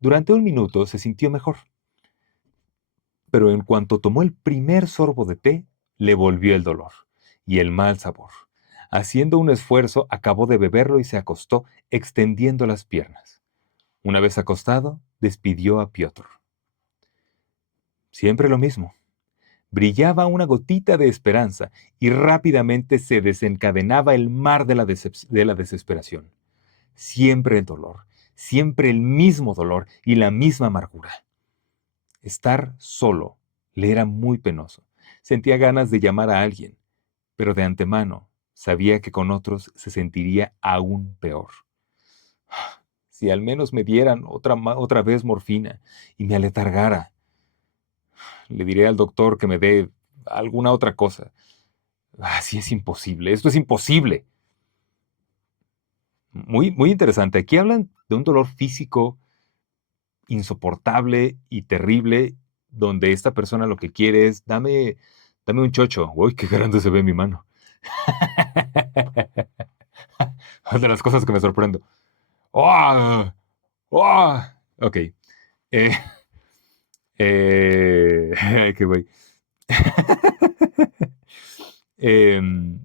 Durante un minuto se sintió mejor, pero en cuanto tomó el primer sorbo de té, le volvió el dolor y el mal sabor. Haciendo un esfuerzo, acabó de beberlo y se acostó, extendiendo las piernas. Una vez acostado, despidió a Piotr. Siempre lo mismo. Brillaba una gotita de esperanza y rápidamente se desencadenaba el mar de la desesperación. Siempre el dolor, siempre el mismo dolor y la misma amargura. Estar solo le era muy penoso. Sentía ganas de llamar a alguien, pero de antemano sabía que con otros se sentiría aún peor. Si al menos me dieran otra vez morfina y me aletargara, le diré al doctor que me dé alguna otra cosa. Sí, es imposible, esto es imposible. Muy, muy interesante. Aquí hablan de un dolor físico insoportable y terrible, donde esta persona lo que quiere es, dame un chocho. Uy, qué grande se ve mi mano. De las cosas que me sorprendo. ¡Oh! ¡Oh! Ok. Eh, qué güey. Em,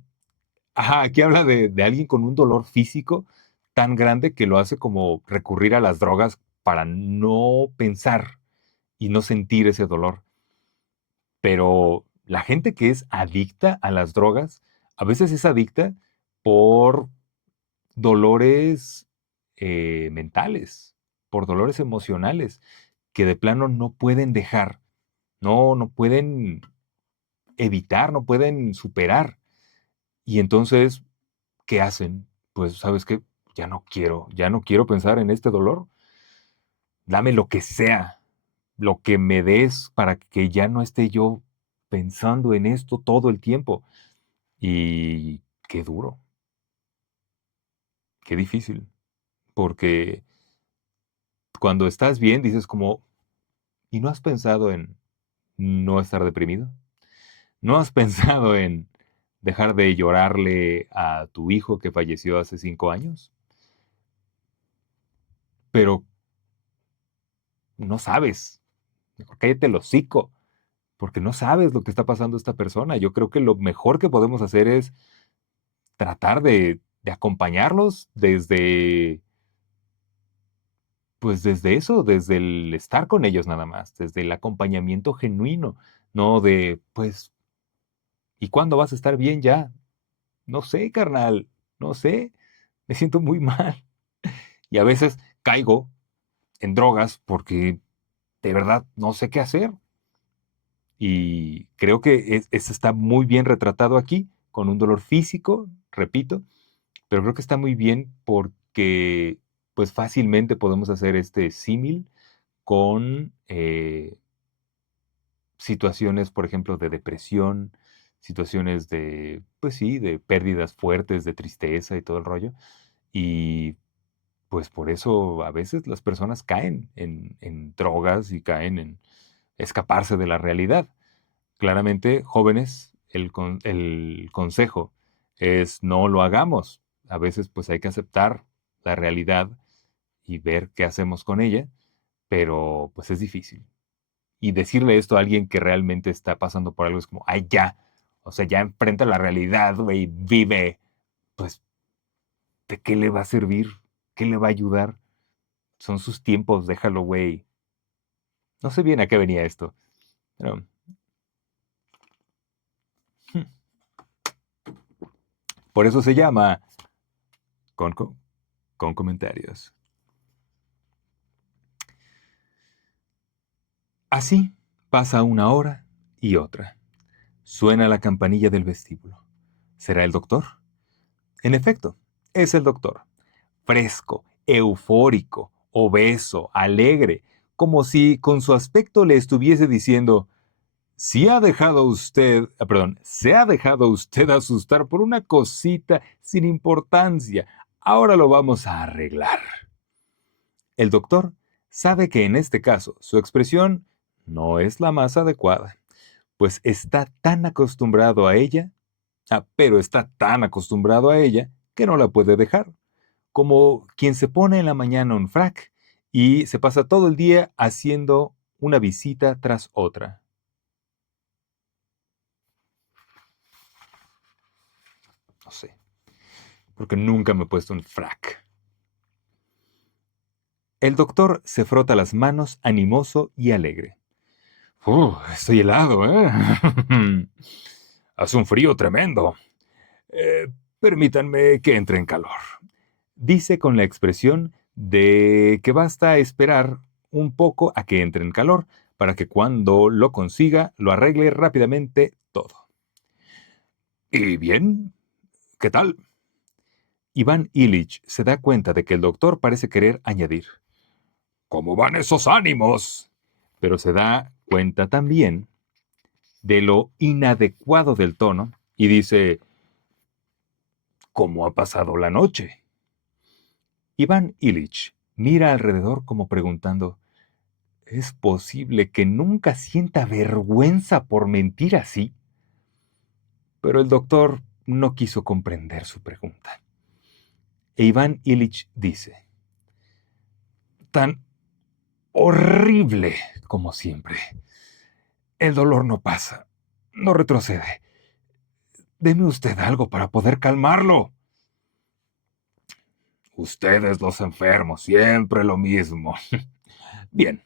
aquí habla de alguien con un dolor físico tan grande que lo hace como recurrir a las drogas para no pensar y no sentir ese dolor. Pero la gente que es adicta a las drogas, a veces es adicta por dolores mentales, por dolores emocionales, que de plano no pueden dejar, no pueden evitar, no pueden superar. Y entonces, ¿qué hacen? Pues, ¿sabes qué? Ya no quiero pensar en este dolor. Dame lo que sea, lo que me des para que ya no esté yo pensando en esto todo el tiempo. Y qué duro, qué difícil, porque cuando estás bien dices como, ¿y no has pensado en no estar deprimido? ¿No has pensado en dejar de llorarle a tu hijo que falleció hace 5 años? Pero no sabes. Mejor cállate el hocico, porque no sabes lo que está pasando esta persona. Yo creo que lo mejor que podemos hacer es tratar de acompañarlos desde, pues desde eso, desde el estar con ellos nada más, desde el acompañamiento genuino, no de, pues, ¿y cuándo vas a estar bien ya? No sé, carnal, no sé, me siento muy mal. Y a veces caigo en drogas porque de verdad no sé qué hacer. Y creo que eso está muy bien retratado aquí, con un dolor físico, repito, pero creo que está muy bien porque pues fácilmente podemos hacer este símil con situaciones, por ejemplo, de depresión, situaciones de, pues sí, de pérdidas fuertes, de tristeza y todo el rollo. Y pues por eso a veces las personas caen en drogas y caen en escaparse de la realidad. Claramente, jóvenes, el consejo es no lo hagamos. A veces pues hay que aceptar la realidad y ver qué hacemos con ella, pero pues es difícil. Y decirle esto a alguien que realmente está pasando por algo es como, ay, ya, o sea, ya enfrenta la realidad, güey, vive. Pues, ¿de qué le va a servir? ¿Qué le va a ayudar? Son sus tiempos, déjalo, güey. No sé bien a qué venía esto, pero por eso se llama con, co- con comentarios. Así pasa una hora y otra. Suena la campanilla del vestíbulo. ¿Será el doctor? En efecto, Es el doctor, fresco, eufórico, obeso, alegre, como si con su aspecto le estuviese diciendo: se ha dejado usted asustar por una cosita sin importancia. Ahora lo vamos a arreglar. El doctor sabe que en este caso su expresión no es la más adecuada, pues está tan acostumbrado a ella, pero está tan acostumbrado a ella que no la puede dejar, como quien se pone en la mañana un frac y se pasa todo el día haciendo una visita tras otra. No sé, porque nunca me he puesto un frac. El doctor se frota las manos animoso y alegre. Estoy helado, ¿eh? Hace un frío tremendo. Eh, Permítanme que entre en calor. Dice con la expresión de que basta esperar un poco a que entre en calor para que cuando lo consiga lo arregle rápidamente todo. ¿Y bien? ¿Qué tal? Iván Ilich se da cuenta de que el doctor parece querer añadir: ¿cómo van esos ánimos? Pero se da cuenta también de lo inadecuado del tono y dice: ¿cómo ha pasado la noche? Iván Ilich mira alrededor como preguntando: ¿es posible que nunca sienta vergüenza por mentir así? Pero el doctor no quiso comprender su pregunta. E Iván Ilich dice: tan horrible como siempre. El dolor no pasa, no retrocede. Deme usted algo para poder calmarlo. Ustedes los enfermos, siempre lo mismo. Bien,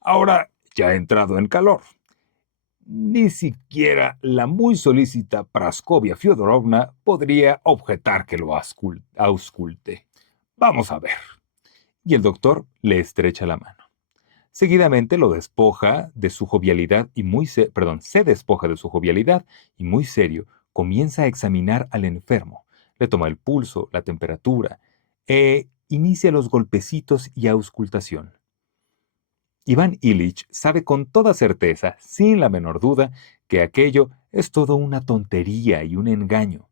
ahora ya ha entrado en calor. Ni siquiera la muy solícita Praskovia Fyodorovna podría objetar que lo ausculte. Vamos a ver. Y el doctor le estrecha la mano. Seguidamente lo despoja de su jovialidad y se despoja de su jovialidad y muy serio comienza a examinar al enfermo. Le toma el pulso, la temperatura e inicia los golpecitos y auscultación. Iván Ilich sabe con toda certeza, sin la menor duda, que aquello es todo una tontería y un engaño.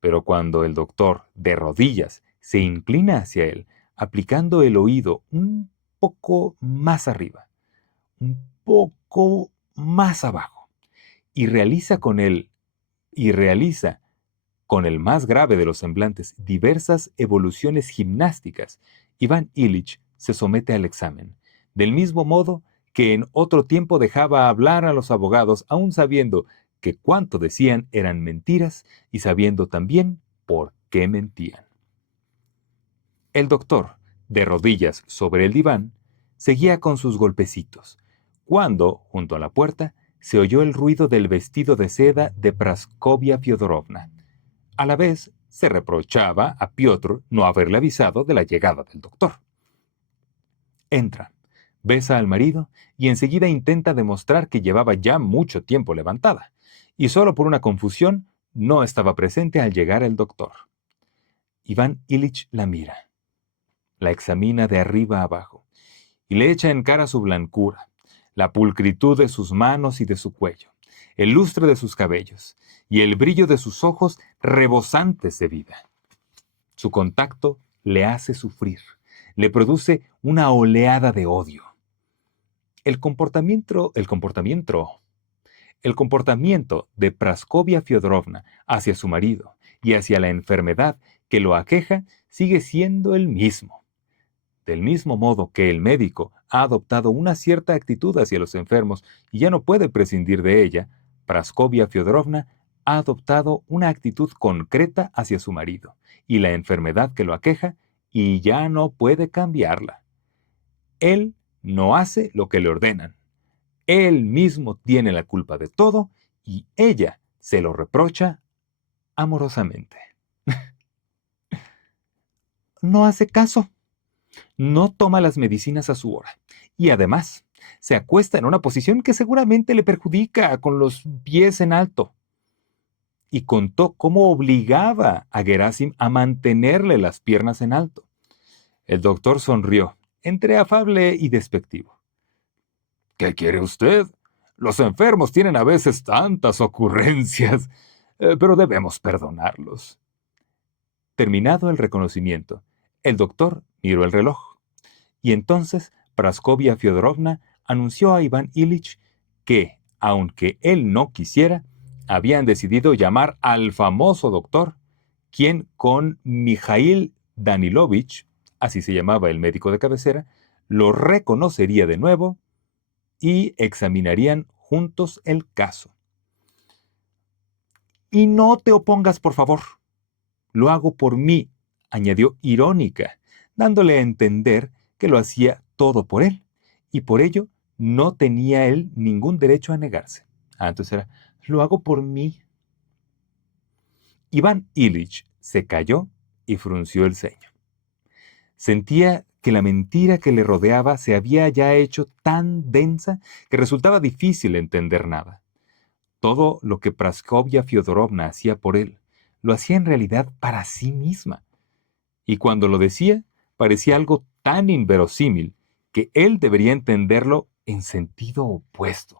Pero cuando el doctor, de rodillas, se inclina hacia él, aplicando el oído un poco más arriba, un poco más abajo, y realiza con el más grave de los semblantes diversas evoluciones gimnásticas, Iván Ilich se somete al examen, del mismo modo que en otro tiempo dejaba hablar a los abogados, aun sabiendo que cuanto decían eran mentiras y sabiendo también por qué mentían. El doctor, de rodillas sobre el diván, seguía con sus golpecitos, cuando, junto a la puerta, se oyó el ruido del vestido de seda de Praskovia Fyodorovna. A la vez, se reprochaba a Piotr no haberle avisado de la llegada del doctor. Entra, besa al marido y enseguida intenta demostrar que llevaba ya mucho tiempo levantada, y solo por una confusión no estaba presente al llegar el doctor. Iván Ilich la mira, la examina de arriba a abajo, y le echa en cara su blancura, la pulcritud de sus manos y de su cuello, el lustre de sus cabellos y el brillo de sus ojos rebosantes de vida. Su contacto le hace sufrir, le produce una oleada de odio. El comportamiento de Praskovia Fyodorovna hacia su marido y hacia la enfermedad que lo aqueja sigue siendo el mismo. Del mismo modo que el médico ha adoptado una cierta actitud hacia los enfermos y ya no puede prescindir de ella, Praskovia Fyodorovna ha adoptado una actitud concreta hacia su marido y la enfermedad que lo aqueja y ya no puede cambiarla. Él no hace lo que le ordenan. Él mismo tiene la culpa de todo y ella se lo reprocha amorosamente. No hace caso. No toma las medicinas a su hora y además se acuesta en una posición que seguramente le perjudica con los pies en alto. y contó cómo obligaba a Gerasim a mantenerle las piernas en alto. El doctor sonrió, entre afable y despectivo. ¿Qué quiere usted? Los enfermos tienen a veces tantas ocurrencias, pero debemos perdonarlos. Terminado el reconocimiento, el doctor miró el reloj, y entonces Praskovia Fyodorovna anunció a Iván Ilich que, aunque él no quisiera, habían decidido llamar al famoso doctor, quien con Mijail Danilovich, así se llamaba el médico de cabecera, lo reconocería de nuevo y examinarían juntos el caso. Y no te opongas, por favor. Lo hago por mí, añadió irónica, dándole a entender que lo hacía todo por él, y por ello no tenía él ningún derecho a negarse. Entonces era, lo hago por mí. Iván Ilich se calló y frunció el ceño. Sentía que la mentira que le rodeaba se había ya hecho tan densa que resultaba difícil entender nada. Todo lo que Praskovia Fyodorovna hacía por él, lo hacía en realidad para sí misma. Y cuando lo decía, parecía algo tan inverosímil que él debería entenderlo en sentido opuesto.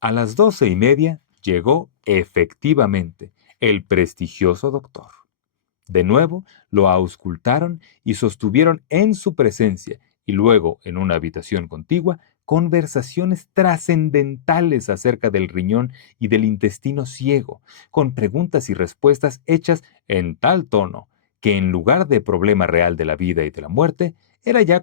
A las 12:30 llegó efectivamente el prestigioso doctor. De nuevo lo auscultaron y sostuvieron en su presencia y luego en una habitación contigua conversaciones trascendentales acerca del riñón y del intestino ciego, con preguntas y respuestas hechas en tal tono que en lugar de problema real de la vida y de la muerte, era ya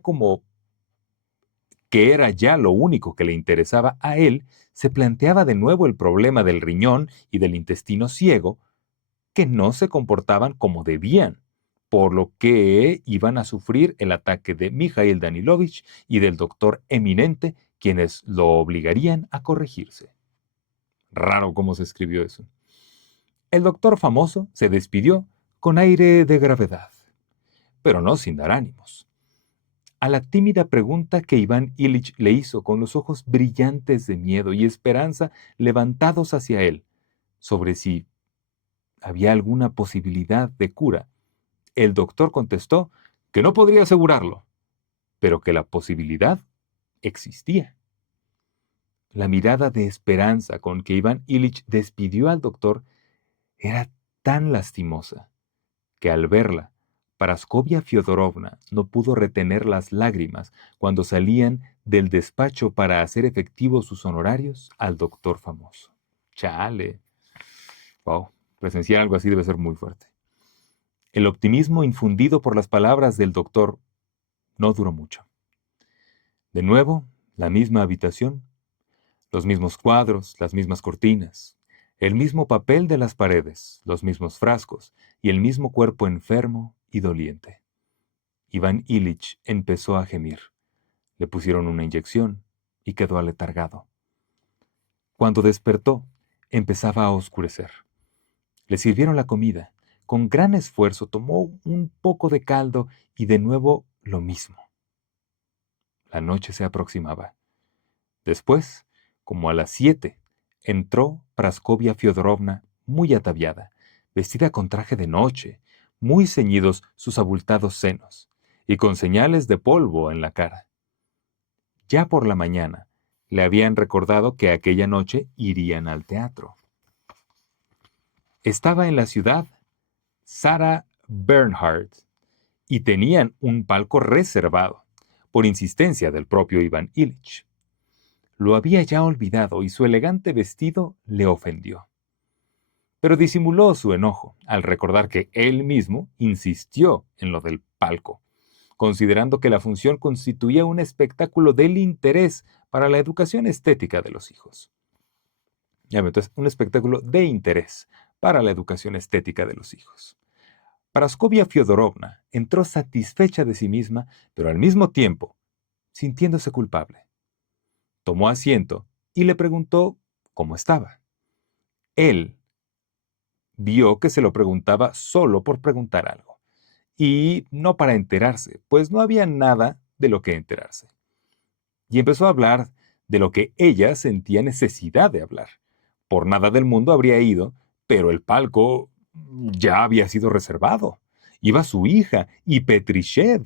lo único que le interesaba a él, se planteaba de nuevo el problema del riñón y del intestino ciego, que no se comportaban como debían, por lo que iban a sufrir el ataque de Mijail Danilovich y del doctor eminente, quienes lo obligarían a corregirse. Raro cómo se escribió eso. El doctor famoso se despidió con aire de gravedad, pero no sin dar ánimos. A la tímida pregunta que Iván Ilich le hizo con los ojos brillantes de miedo y esperanza levantados hacia él, sobre si había alguna posibilidad de cura, el doctor contestó que no podría asegurarlo, pero que la posibilidad existía. La mirada de esperanza con que Iván Ilich despidió al doctor era tan lastimosa que al verla, Praskovia Fyodorovna no pudo retener las lágrimas cuando salían del despacho para hacer efectivos sus honorarios al doctor famoso. Chale. Wow, presenciar algo así debe ser muy fuerte. El optimismo infundido por las palabras del doctor no duró mucho. De nuevo, la misma habitación, los mismos cuadros, las mismas cortinas, el mismo papel de las paredes, los mismos frascos y el mismo cuerpo enfermo y doliente. Iván Ilich empezó a gemir. Le pusieron una inyección y quedó aletargado. Cuando despertó, empezaba a oscurecer. Le sirvieron la comida. Con gran esfuerzo tomó un poco de caldo y de nuevo lo mismo. La noche se aproximaba. Después, como a las 7, entró Praskovia Fyodorovna muy ataviada, vestida con traje de noche, muy ceñidos sus abultados senos, y con señales de polvo en la cara. Ya por la mañana, le habían recordado que aquella noche irían al teatro. Estaba en la ciudad Sarah Bernhardt, y tenían un palco reservado, por insistencia del propio Iván Ilich. Lo había ya olvidado y su elegante vestido le ofendió. Pero disimuló su enojo al recordar que él mismo insistió en lo del palco, considerando que la función constituía un espectáculo del interés para la educación estética de los hijos. Entonces, un espectáculo de interés para la educación estética de los hijos. Praskovia Fyodorovna entró satisfecha de sí misma, pero al mismo tiempo sintiéndose culpable. Tomó asiento y le preguntó cómo estaba. Él vio que se lo preguntaba solo por preguntar algo, y no para enterarse, pues no había nada de lo que enterarse. Y empezó a hablar de lo que ella sentía necesidad de hablar. Por nada del mundo habría ido, pero el palco ya había sido reservado. Iba su hija y Petrishev,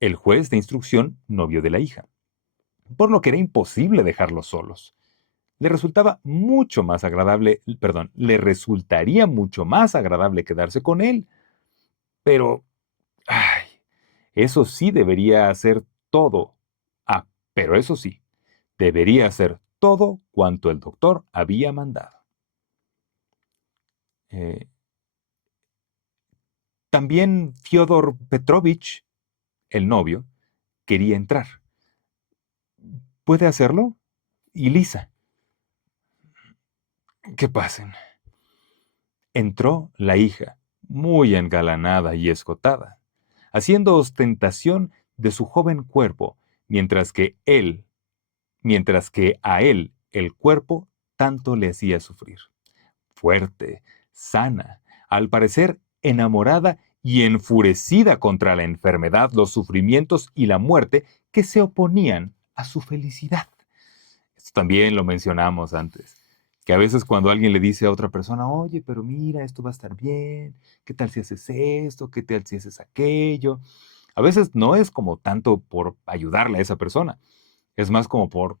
el juez de instrucción, novio de la hija, por lo que era imposible dejarlos solos. Le resultaría mucho más agradable quedarse con él, pero, ay, eso sí debería hacer todo. Pero eso sí, debería hacer todo cuanto el doctor había mandado. Eh, También Fyodor Petrovich, el novio, quería entrar. ¿Puede hacerlo? Y Lisa. Que pasen. Entró la hija, muy engalanada y escotada, haciendo ostentación de su joven cuerpo, mientras que a él el cuerpo tanto le hacía sufrir. Fuerte, sana, al parecer enamorada y enfurecida contra la enfermedad, los sufrimientos y la muerte que se oponían a su felicidad. Esto también lo mencionamos antes, que a veces cuando alguien le dice a otra persona, oye, pero mira, esto va a estar bien, ¿qué tal si haces esto? ¿Qué tal si haces aquello? A veces no es como tanto por ayudarle a esa persona, es más como por,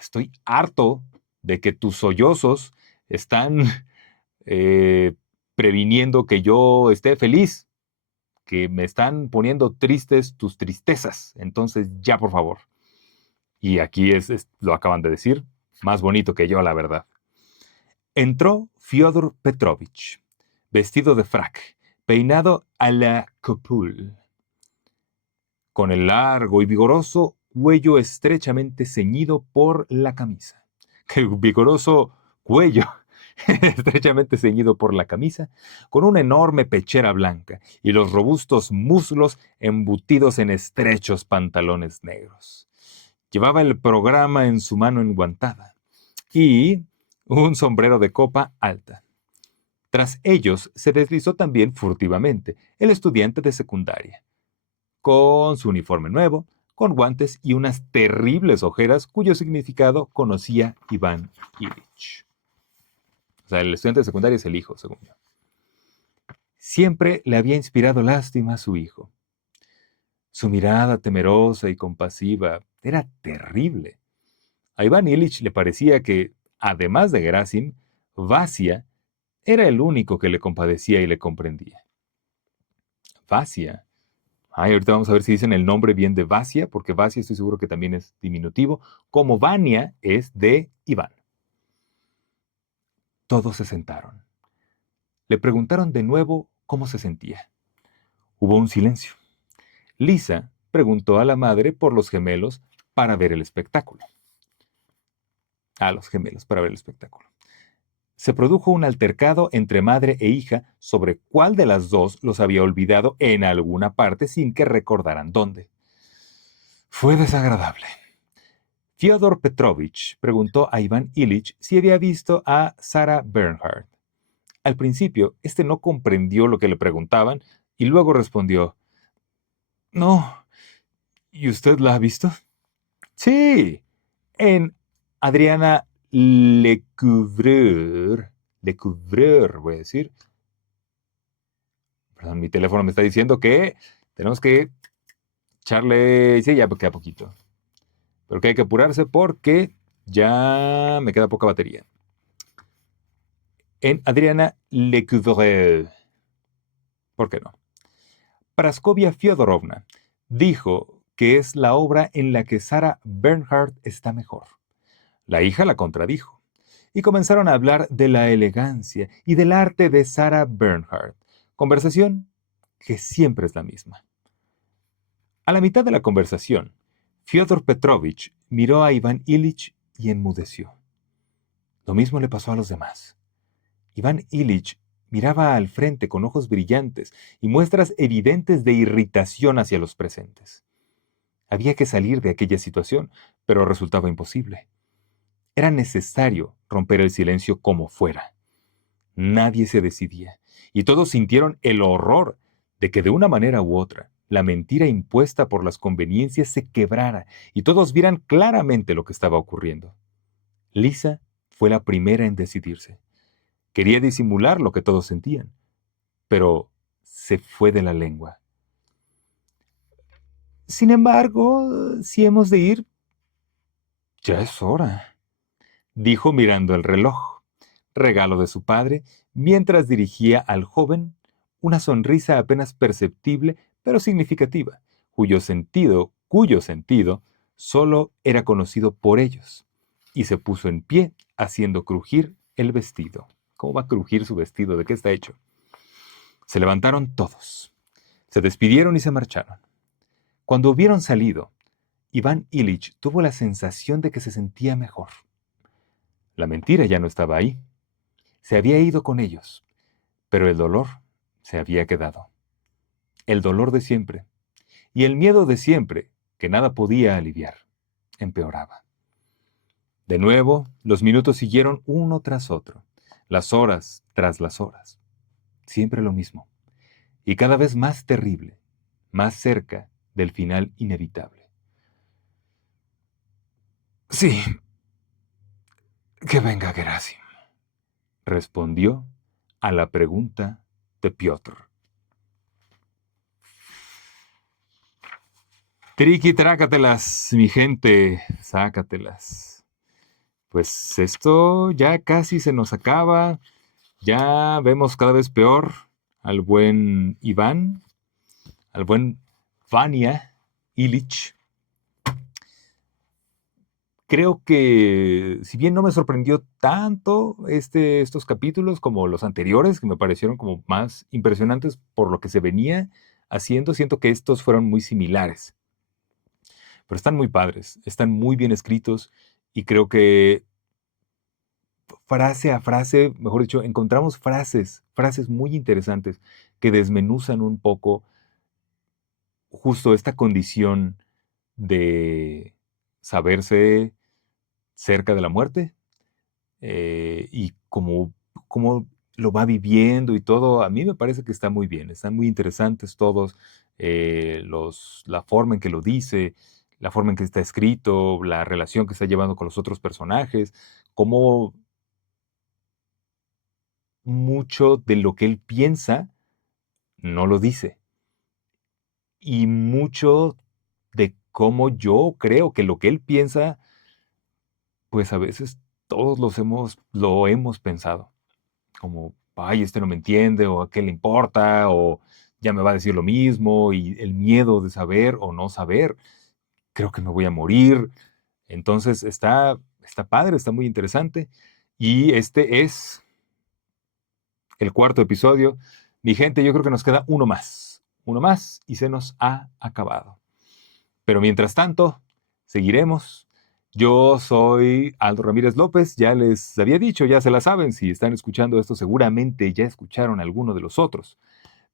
estoy harto de que tus sollozos están eh, previniendo que yo esté feliz, que me están poniendo tristes tus tristezas. Entonces, ya por favor. Y aquí lo acaban de decir, más bonito que yo, la verdad. Entró Fyodor Petrovich, vestido de frac, peinado a la Copule, con el largo y vigoroso cuello estrechamente ceñido por la camisa. ¡Qué vigoroso cuello! Estrechamente ceñido por la camisa, con una enorme pechera blanca y los robustos muslos embutidos en estrechos pantalones negros. Llevaba el programa en su mano enguantada y un sombrero de copa alta. Tras ellos se deslizó también furtivamente el estudiante de secundaria, con su uniforme nuevo, con guantes y unas terribles ojeras cuyo significado conocía Iván Ilich. O sea, el estudiante de secundaria es el hijo, según yo. Siempre le había inspirado lástima a su hijo. Su mirada temerosa y compasiva era terrible. A Iván Ilich le parecía que, además de Gerasim, Vasia era el único que le compadecía y le comprendía. Vasia. Ay, ahorita vamos a ver si dicen el nombre bien de Vasia, porque Vasia estoy seguro que también es diminutivo, como Vania es de Iván. Todos se sentaron. Le preguntaron de nuevo cómo se sentía. Hubo un silencio. Lisa preguntó a la madre por los gemelos para ver el espectáculo. A los gemelos para ver el espectáculo. Se produjo un altercado entre madre e hija sobre cuál de las dos los había olvidado en alguna parte sin que recordaran dónde. Fue desagradable. Fyodor Petrovich preguntó a Iván Ilich si había visto a Sarah Bernhardt. Al principio, este no comprendió lo que le preguntaban y luego respondió, no. ¿Y usted la ha visto? Sí, en Adriana Lecouvreur, voy a decir. Perdón, mi teléfono me está diciendo que tenemos que echarle, sí, ya queda poquito. Pero que hay que apurarse porque ya me queda poca batería. En Adriana Lecouvreur. ¿Por qué no? Praskovia Fyodorovna dijo que es la obra en la que Sarah Bernhardt está mejor. La hija la contradijo, y comenzaron a hablar de la elegancia y del arte de Sarah Bernhardt, conversación que siempre es la misma. A la mitad de la conversación, Fyodor Petrovich miró a Iván Ilich y enmudeció. Lo mismo le pasó a los demás. Iván Ilich miraba al frente con ojos brillantes y muestras evidentes de irritación hacia los presentes. Había que salir de aquella situación, pero resultaba imposible. Era necesario romper el silencio como fuera. Nadie se decidía, y todos sintieron el horror de que de una manera u otra, la mentira impuesta por las conveniencias se quebrara y todos vieran claramente lo que estaba ocurriendo. Lisa fue la primera en decidirse. Quería disimular lo que todos sentían, pero se fue de la lengua. Sin embargo, si hemos de ir, ya es hora, dijo mirando el reloj, regalo de su padre, mientras dirigía al joven una sonrisa apenas perceptible pero significativa, cuyo sentido solo era conocido por ellos, y se puso en pie haciendo crujir el vestido. ¿Cómo va a crujir su vestido? ¿De qué está hecho? Se levantaron todos, se despidieron y se marcharon. Cuando hubieron salido, Iván Ilich tuvo la sensación de que se sentía mejor. La mentira ya no estaba ahí. Se había ido con ellos, pero el dolor se había quedado. El dolor de siempre y el miedo de siempre, que nada podía aliviar, empeoraba. De nuevo, los minutos siguieron uno tras otro, las horas tras las horas. Siempre lo mismo, y cada vez más terrible, más cerca del final inevitable. Sí, que venga Gerasim, respondió a la pregunta de Piotr. Triqui, trácatelas, mi gente, sácatelas. Pues esto ya casi se nos acaba. Ya vemos cada vez peor al buen Iván, al buen Vania Illich. Creo que, si bien no me sorprendió tanto estos capítulos como los anteriores, que me parecieron como más impresionantes por lo que se venía haciendo, siento que estos fueron muy similares. Pero están muy padres, están muy bien escritos y creo que frase a frase, mejor dicho, encontramos frases muy interesantes que desmenuzan un poco justo esta condición de saberse cerca de la muerte y cómo lo va viviendo y todo. A mí me parece que está muy bien, están muy interesantes todos, la forma en que lo dice, la forma en que está escrito, la relación que está llevando con los otros personajes, cómo mucho de lo que él piensa no lo dice. Y mucho de cómo yo creo que lo que él piensa, pues a veces todos lo hemos pensado. Como, ay, este no me entiende, o a qué le importa, o ya me va a decir lo mismo, y el miedo de saber o no saber, creo que me voy a morir. Entonces está padre, está muy interesante. Y este es el cuarto episodio. Mi gente, yo creo que nos queda uno más y se nos ha acabado. Pero mientras tanto, seguiremos. Yo soy Aldo Ramírez López, ya les había dicho, ya se la saben, si están escuchando esto seguramente ya escucharon alguno de los otros,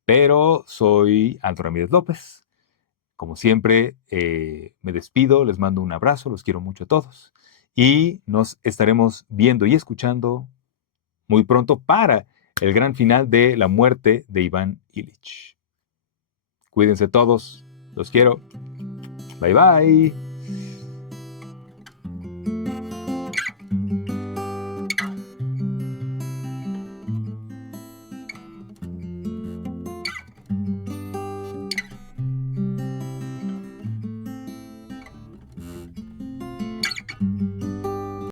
pero soy Aldo Ramírez López. Como siempre, me despido, les mando un abrazo, los quiero mucho a todos y nos estaremos viendo y escuchando muy pronto para el gran final de la muerte de Iván Ilich. Cuídense todos, los quiero. Bye bye.